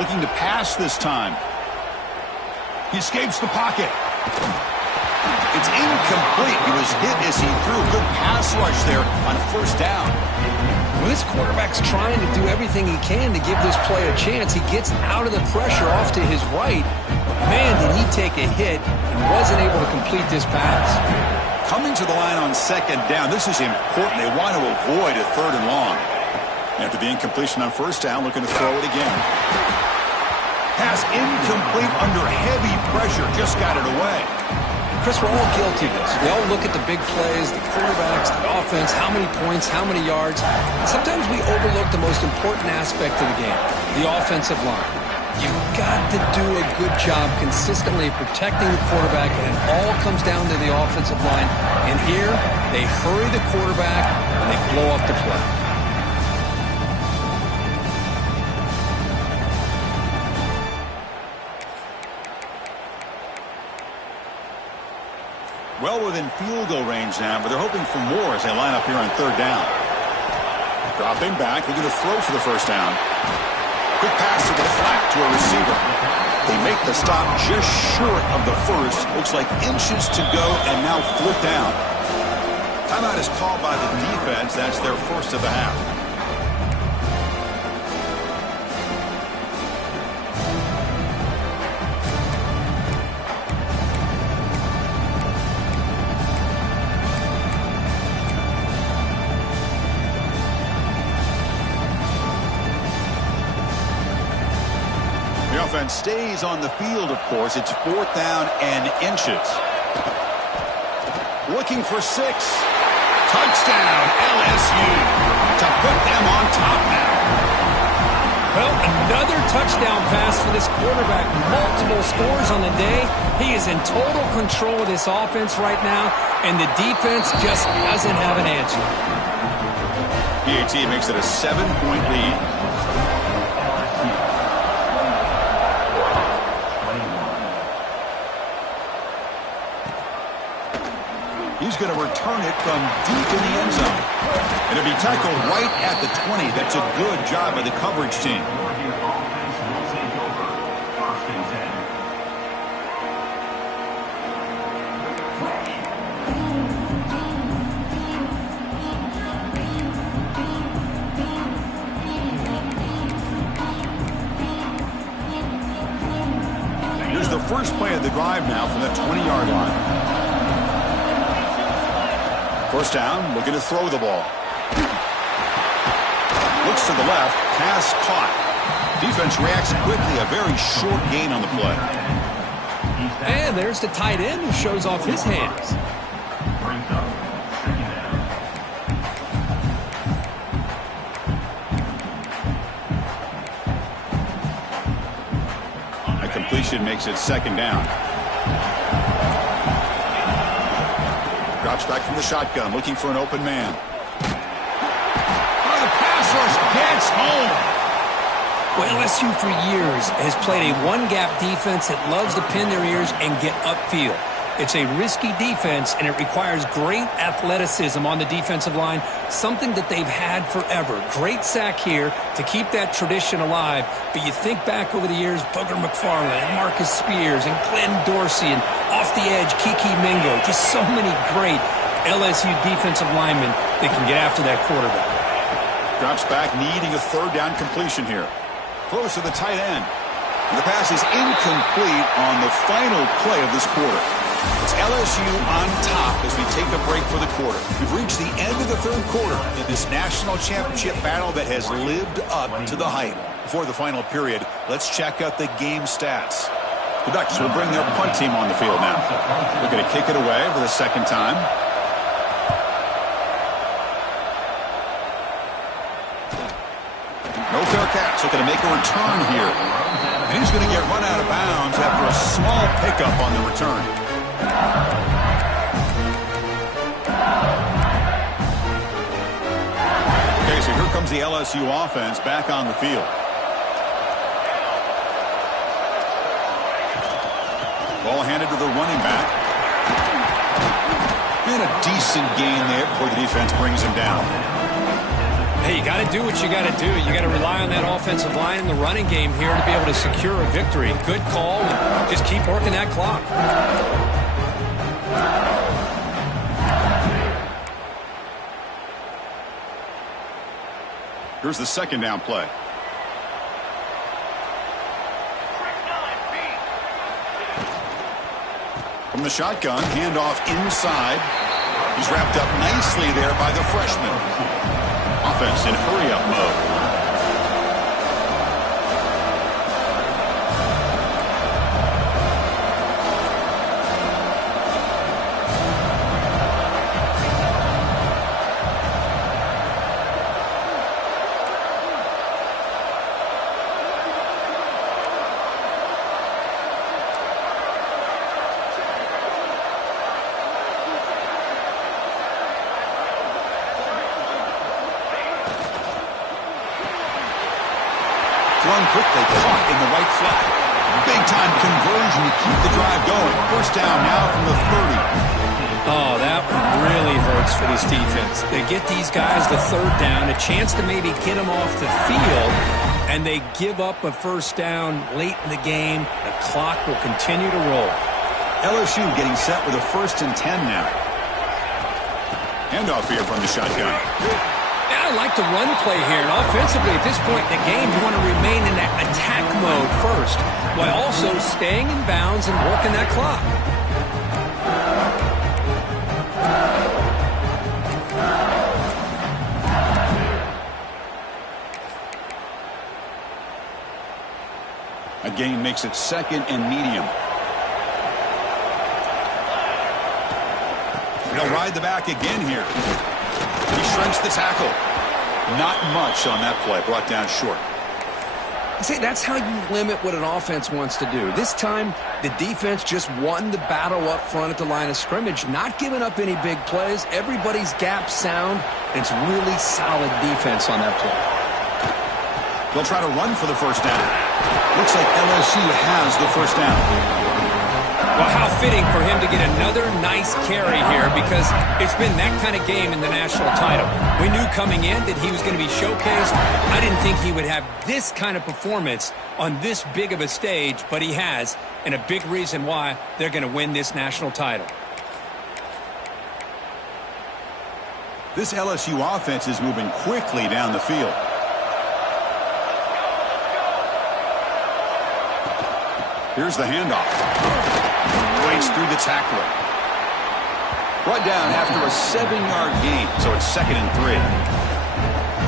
Looking to pass this time. He escapes the pocket. It's incomplete. He was hit as he threw a good pass rush there on first down. Well, this quarterback's trying to do everything he can to give this play a chance. He gets out of the pressure off to his right. But man, did he take a hit and wasn't able to complete this pass. Coming to the line on second down, this is important. They want to avoid a third and long. After the incompletion on first down, looking to throw it again. Pass incomplete under heavy pressure. Just got it away. Chris, we're all guilty of this. We all look at the big plays, the quarterbacks, the offense, how many points, how many yards. And sometimes we overlook the most important aspect of the game, the offensive line. You've got to do a good job consistently protecting the quarterback, and it all comes down to the offensive line. And here, they hurry the quarterback, and they blow up the play. Well within field goal range now, but they're hoping for more as they line up here on third down. Dropping back, looking to throw for the first down. Quick pass to the flat to a receiver. They make the stop just short of the first. Looks like inches to go and now flip down. Timeout is called by the defense. That's their first of the half. Offense stays on the field, of course. It's fourth down and inches. Looking for 6. Touchdown, LSU, to put them on top now. Well, another touchdown pass for this quarterback. Multiple scores on the day. He is in total control of this offense right now, and the defense just doesn't have an answer. PAT makes it a 7-point lead. He's going to return it from deep in the end zone. And it'll be tackled right at the 20. That's a good job by the coverage team. Here's the first play of the drive now from the 20-yard line. First down, looking to throw the ball. Looks to the left, pass caught. Defense reacts quickly, a very short gain on the play. And there's the tight end who shows off his hands. A completion makes it second down. Drops back from the shotgun, looking for an open man. Oh, the pass rush gets home. Well, LSU for years has played a one-gap defense that loves to pin their ears and get upfield. It's a risky defense, and it requires great athleticism on the defensive line, something that they've had forever. Great sack here to keep that tradition alive. But you think back over the years, Booger McFarland and Marcus Spears and Glenn Dorsey and off the edge, Kiki Mingo. Just so many great LSU defensive linemen that can get after that quarterback. Drops back, needing a third down completion here. Close to the tight end. And the pass is incomplete on the final play of this quarter. It's LSU on top as we take a break for the quarter. We've reached the end of the third quarter in this national championship battle that has lived up to the hype. Before the final period, let's check out the game stats. The Ducks will bring their punt team on the field now. They're going to kick it away for the second time. No Faircats looking to make a return here. And he's going to get run out of bounds after a small pickup on the return. Okay, so here comes the LSU offense back on the field. Ball handed to the running back. And a decent gain there before the defense brings him down. Hey, you got to do what you got to do. You got to rely on that offensive line in the running game here to be able to secure a victory. Good call, and just keep working that clock. Here's the second down play. From the shotgun, handoff inside. He's wrapped up nicely there by the freshman. Offense in hurry-up mode. Thrown quickly, caught in the right flat. Big-time conversion to keep the drive going. First down now from the 30. Oh, that really hurts for this defense. They get these guys the third down, a chance to maybe get them off the field, and they give up a first down late in the game. The clock will continue to roll. LSU getting set with a 1st and 10 now. Handoff here from the shotgun. I like the run play here, and offensively at this point in the game, you want to remain in that attack mode first, while also staying in bounds and working that clock. A gain makes it 2nd and medium. He'll ride the back again here. He shrinks the tackle. Not much on that play, brought down short. See, that's how you limit what an offense wants to do. This time, the defense just won the battle up front at the line of scrimmage, not giving up any big plays. Everybody's gap sound. It's really solid defense on that play. They'll try to run for the first down. Looks like LSU has the first down. Well, how fitting for him to get another nice carry here, because it's been that kind of game in the national title. We knew coming in that he was going to be showcased. I didn't think he would have this kind of performance on this big of a stage, but he has, and a big reason why they're going to win this national title. This LSU offense is moving quickly down the field. Here's the handoff. Waits through the tackler. Brought down after a 7-yard gain, so it's 2nd and 3.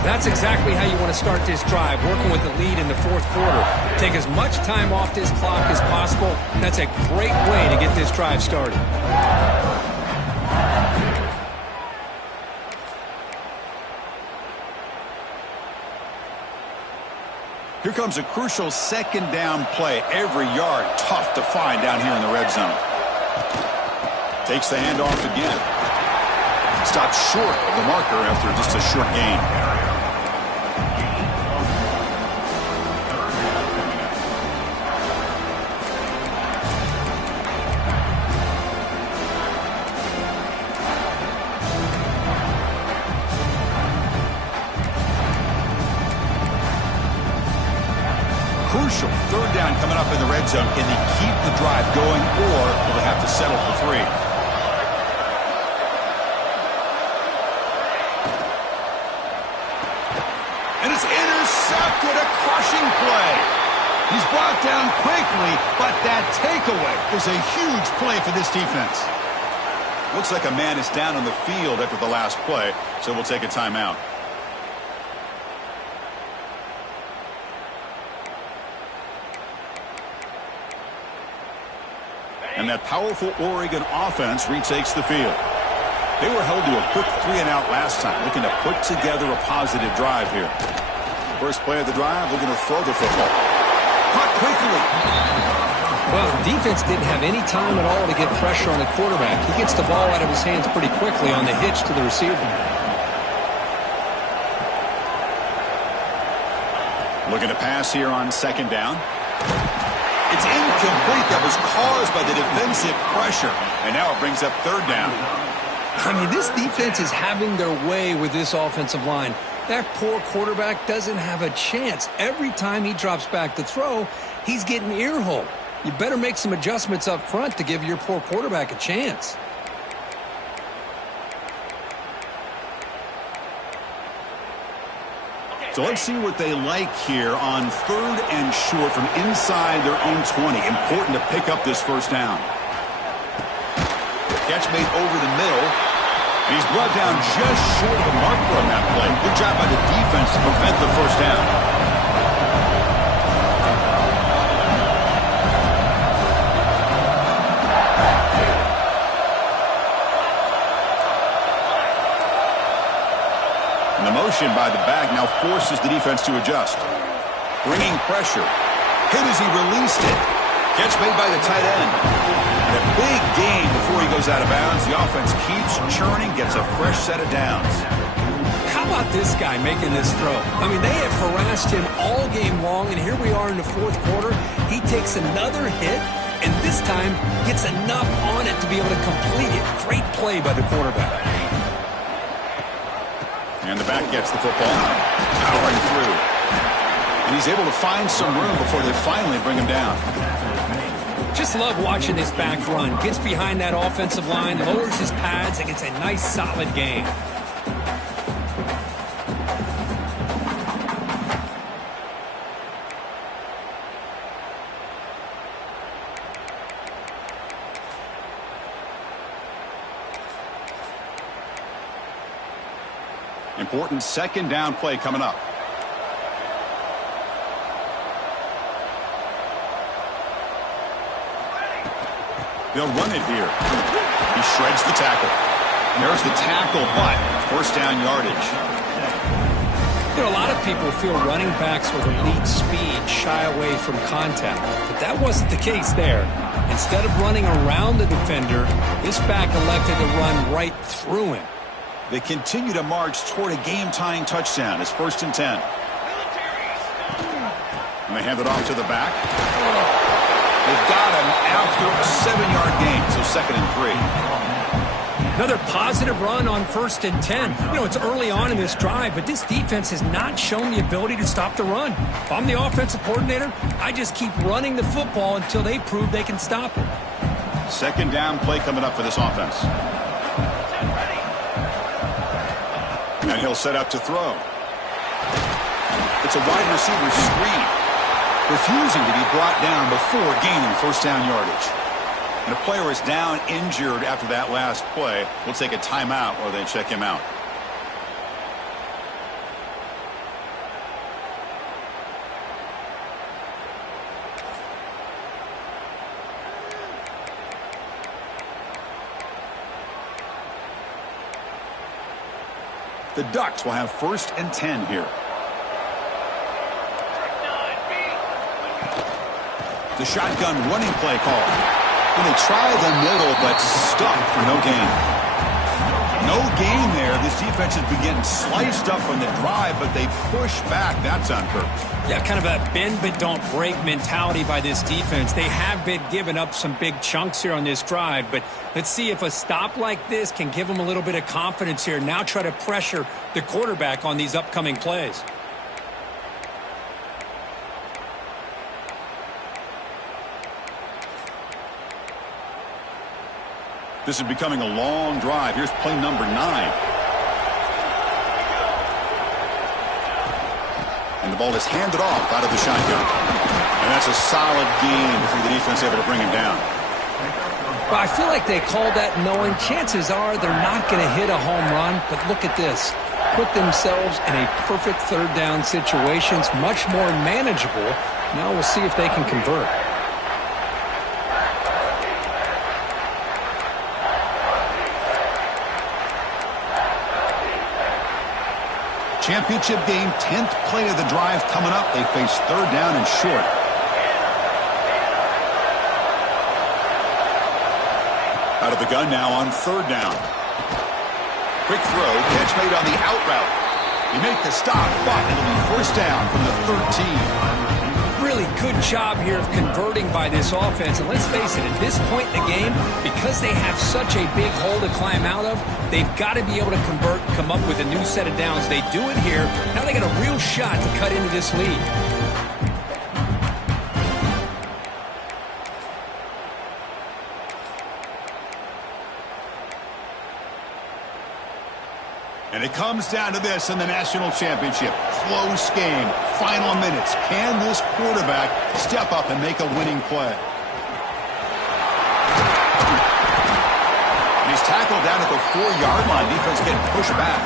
That's exactly how you want to start this drive, working with the lead in the fourth quarter. Take as much time off this clock as possible. That's a great way to get this drive started. Here comes a crucial 2nd down play. Every yard tough to find down here in the red zone. Takes the handoff again. Stops short of the marker after just a short gain. Crucial 3rd down coming up in the red zone. Can they keep the drive going, or will they have to settle for 3? And it's intercepted, a crushing play. He's brought down quickly, but that takeaway is a huge play for this defense. Looks like a man is down on the field after the last play, so we'll take a timeout. And that powerful Oregon offense retakes the field. They were held to a quick 3-and-out last time, looking to put together a positive drive here. First play of the drive, looking to throw the football. Caught quickly. Well, the defense didn't have any time at all to get pressure on the quarterback. He gets the ball out of his hands pretty quickly on the hitch to the receiver. Looking to pass here on 2nd down. It's incomplete. That was caused by the defensive pressure. And now it brings up 3rd down. I mean, this defense is having their way with this offensive line. That poor quarterback doesn't have a chance. Every time he drops back to throw, he's getting earholed. You better make some adjustments up front to give your poor quarterback a chance. So let's see what they like here on 3rd and short from inside their own 20. Important to pick up this first down. Catch made over the middle. And he's brought down just short of the marker on that play. Good job by the defense to prevent the first down. And the motion by the back now forces the defense to adjust. Bringing pressure. Hit as he released it. Catch made by the tight end. And a big gain before he goes out of bounds. The offense keeps churning, gets a fresh set of downs. How about this guy making this throw? I mean, they have harassed him all game long, and here we are in the 4th quarter. He takes another hit, and this time gets enough on it to be able to complete it. Great play by the quarterback. And the back gets the football. Powering through. And he's able to find some room before they finally bring him down. Just love watching this back run. Gets behind that offensive line, lowers his pads, and gets a nice solid gain. Important 2nd down play coming up. They'll run it here. He shreds the tackle. There's the tackle, but first down yardage. You know, a lot of people feel running backs with elite speed shy away from contact, but that wasn't the case there. Instead of running around the defender, this back elected to run right through him. They continue to march toward a game-tying touchdown. It's 1st and 10. And they hand it off to the back. They've got him after a 7-yard gain, so 2nd and 3. Another positive run on 1st and 10. You know, it's early on in this drive, but this defense has not shown the ability to stop the run. If I'm the offensive coordinator, I just keep running the football until they prove they can stop it. 2nd down play coming up for this offense. And he'll set up to throw. It's a wide receiver screen. Refusing to be brought down before gaining first down yardage. And a player is down injured after that last play. We'll take a timeout or they check him out. The Ducks will have 1st and 10 here. The shotgun running play call. And they try the middle, but stuck for no gain. No gain there. This defense has been getting sliced up on the drive, but they push back. That's on purpose. Yeah, kind of a bend but don't break mentality by this defense. They have been giving up some big chunks here on this drive, but let's see if a stop like this can give them a little bit of confidence here. Now try to pressure the quarterback on these upcoming plays. This is becoming a long drive. Here's play number 9. And the ball is handed off out of the shotgun. And that's a solid gain for the defense able to bring him down. Well, I feel like they called that knowing chances are they're not going to hit a home run. But look at this. Put themselves in a perfect 3rd down situation. It's much more manageable. Now we'll see if they can convert. Championship game, 10th play of the drive coming up. They face 3rd down and short. Out of the gun now on 3rd down. Quick throw, catch made on the out route. You make the stop, but it'll be first down from the 13. really good job here of converting by this offense. And let's face it, at this point in the game, because they have such a big hole to climb out of, they've got to be able to convert, come up with a new set of downs. They do it here. Now they got a real shot to cut into this lead. And it comes down to this in the national championship. Close game. Final minutes. Can this quarterback step up and make a winning play? And he's tackled down at the 4-yard line. Defense getting pushed back.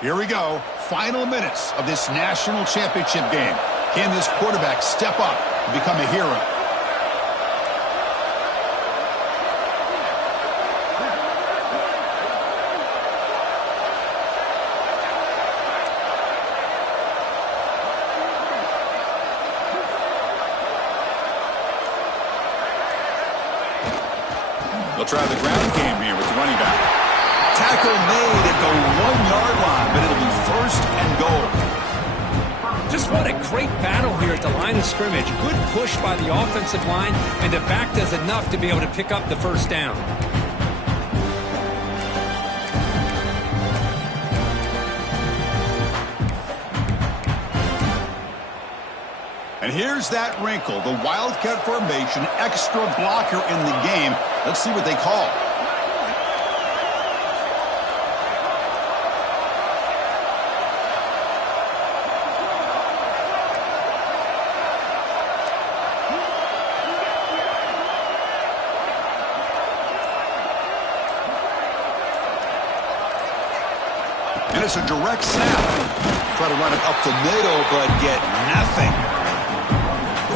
Here we go. Final minutes of this national championship game. Can this quarterback step up and become a hero? They'll try the ground game here with the running back. Tackle made at the 1-yard line, but it'll be 1st and goal. Just what a great battle here at the line of scrimmage. Good push by the offensive line, and the back does enough to be able to pick up the first down. And here's that wrinkle, the Wildcat formation, extra blocker in the game. Let's see what they call. And it's a direct snap. Try to run it up the middle, but get nothing.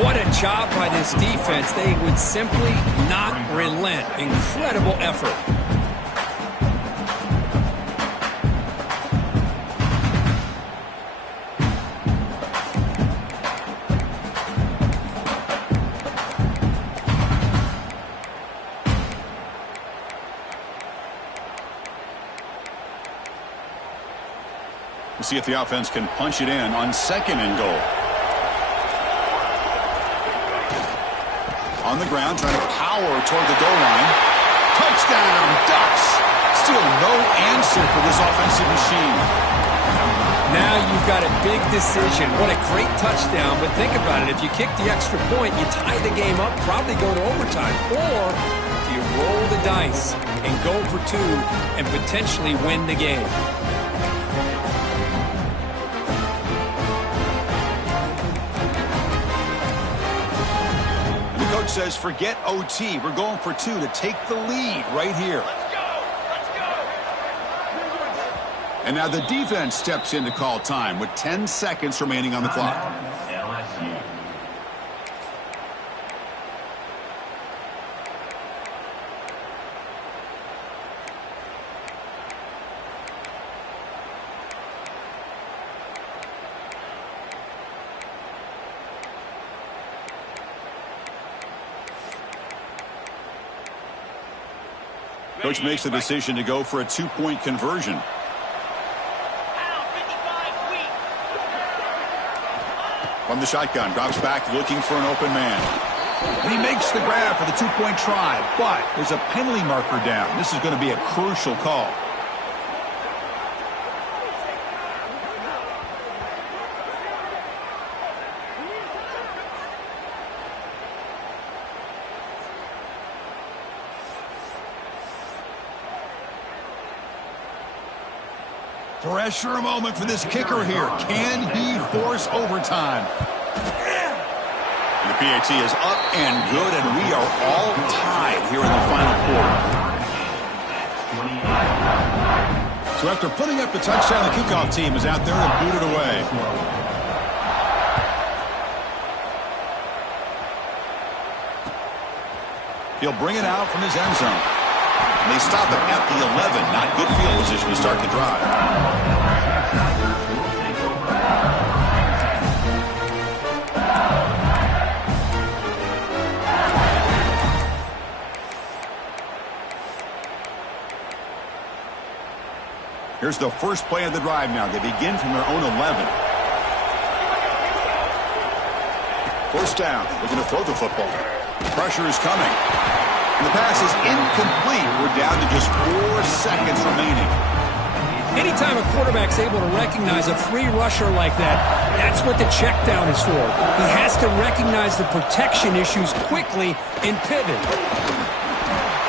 What a job by this defense. They would simply not relent. Incredible effort. We'll see if the offense can punch it in on 2nd and goal. On the ground, trying to power toward the goal line. Touchdown, Ducks. Still no answer for this offensive machine. Now you've got a big decision. What a great touchdown, but think about it. If you kick the extra point, you tie the game up, probably go to overtime. Or you roll the dice and go for 2 and potentially win the game. Coach says forget OT. We're going for 2 to take the lead right here. Let's go! Let's go! And now the defense steps in to call time with 10 seconds remaining on the clock. LSU. Coach makes the decision to go for a 2-point conversion. From the shotgun, drops back looking for an open man. And he makes the grab for the 2-point try, but there's a penalty marker down. This is going to be a crucial call. Pressure moment for this kicker here. Can he force overtime? And the PAT is up and good, and we are all tied here in the final quarter. So after putting up the touchdown, the kickoff team is out there to boot it away. He'll bring it out from his end zone. And they stop it at the 11. Not good field position to start the drive. Here's the first play of the drive now. They begin from their own 11. First down, looking to throw the football. Pressure is coming. And the pass is incomplete. We're down to just 4 seconds remaining. Anytime a quarterback's able to recognize a free rusher like that, that's what the check down is for. He has to recognize the protection issues quickly and pivot.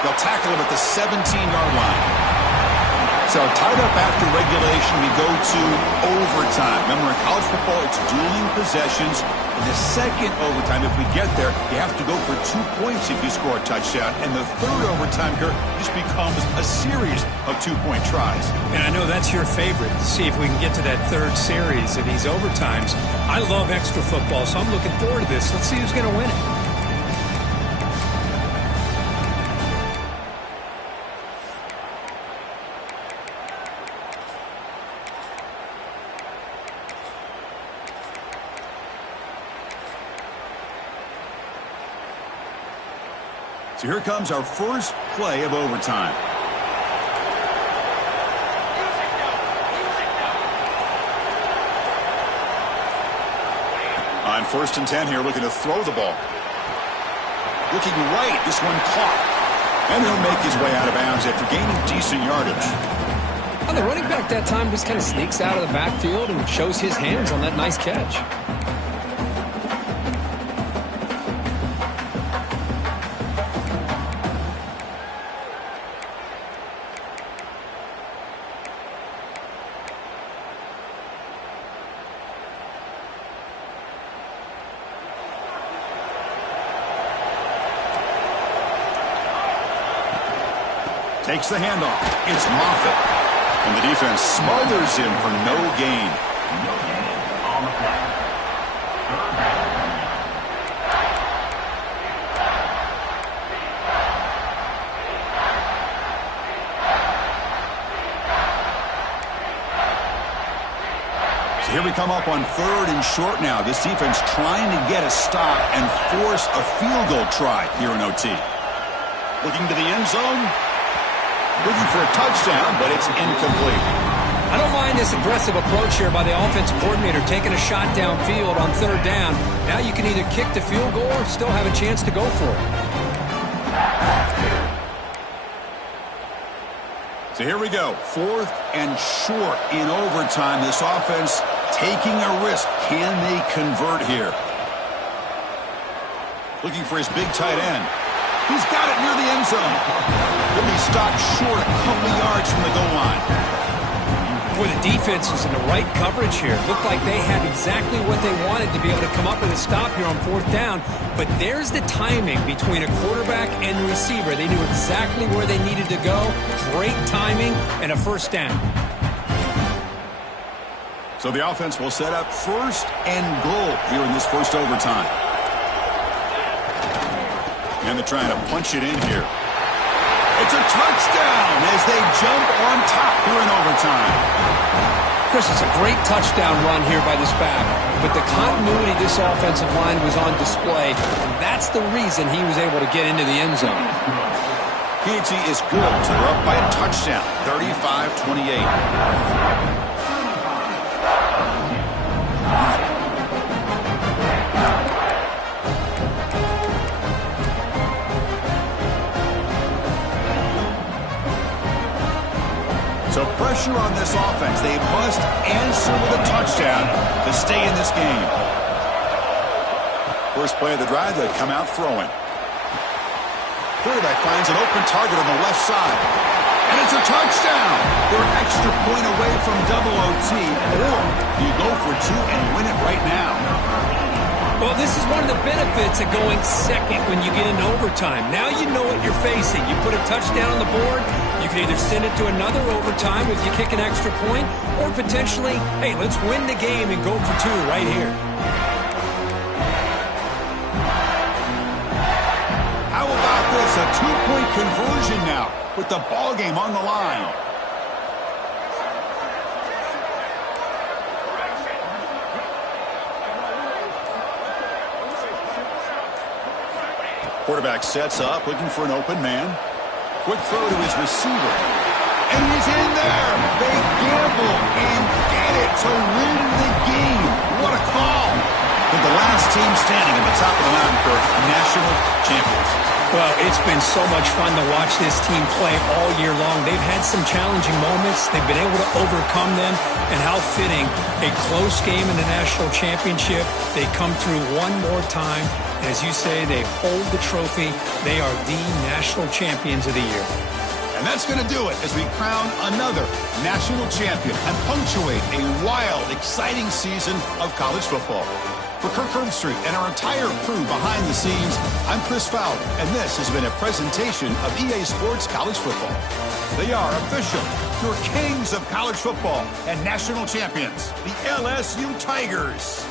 They'll tackle him at the 17-yard line. So tied up after regulation, we go to overtime. Remember, in college football, it's dueling possessions. In the second overtime, if we get there, you have to go for 2 points if you score a touchdown. And the third overtime, Kurt, just becomes a series of 2-point tries. And I know that's your favorite, to see if we can get to that third series of these overtimes. I love extra football, so I'm looking forward to this. Let's see who's going to win it. So here comes our first play of overtime. On 1st and 10 here, looking to throw the ball. Looking right, this one caught. And he'll make his way out of bounds after gaining decent yardage. And the running back that time just kind of sneaks out of the backfield and shows his hands on that nice catch. Takes the handoff. It's Moffitt. And the defense smothers him for no gain. No gain on the play. Third down. So here we come up on 3rd and short now. This defense trying to get a stop and force a field goal try here in OT. Looking to the end zone. Looking for a touchdown, but it's incomplete. I don't mind this aggressive approach here by the offensive coordinator, taking a shot downfield on 3rd down. Now you can either kick the field goal or still have a chance to go for it. So here we go. 4th and short in overtime. This offense taking a risk. Can they convert here? Looking for his big tight end. He's got it near the end zone. He'll be stopped short a couple yards from the goal line. Boy, the defense was in the right coverage here. Looked like they had exactly what they wanted to be able to come up with a stop here on 4th down. But there's the timing between a quarterback and the receiver. They knew exactly where they needed to go. Great timing and a first down. So the offense will set up 1st and goal here in this first overtime. And they're trying to punch it in here. It's a touchdown as they jump on top here in overtime. Chris, it's a great touchdown run here by this back, but the continuity of this offensive line was on display. That's the reason he was able to get into the end zone. PAT is good, so they're up by a touchdown, 35-28. So pressure on this offense. They must answer with a touchdown to stay in this game. First play of the drive, they come out throwing. Quarterback finds an open target on the left side. And it's a touchdown. They're an extra point away from double OT. Or you go for 2 and win it right now. Well, this is one of the benefits of going second when you get into overtime. Now you know what you're facing. You put a touchdown on the board, you can either send it to another overtime if you kick an extra point, or potentially, hey, let's win the game and go for 2 right here. How about this? A 2-point Conversion now with the ball game on the line. Quarterback sets up, looking for an open man. Quick throw to his receiver. And he's in there. They gamble and get it to win the game. What a call. And the last team standing at the top of the mountain for national champions. Well, it's been so much fun to watch this team play all year long. They've had some challenging moments. They've been able to overcome them. And how fitting, a close game in the national championship. They come through one more time. And as you say, they hold the trophy. They are the national champions of the year. And that's going to do it as we crown another national champion and punctuate a wild, exciting season of college football. For Kirk Herbstreit and our entire crew behind the scenes, I'm Chris Fowler, and this has been a presentation of EA Sports College Football. They are official, your kings of college football and national champions, the LSU Tigers.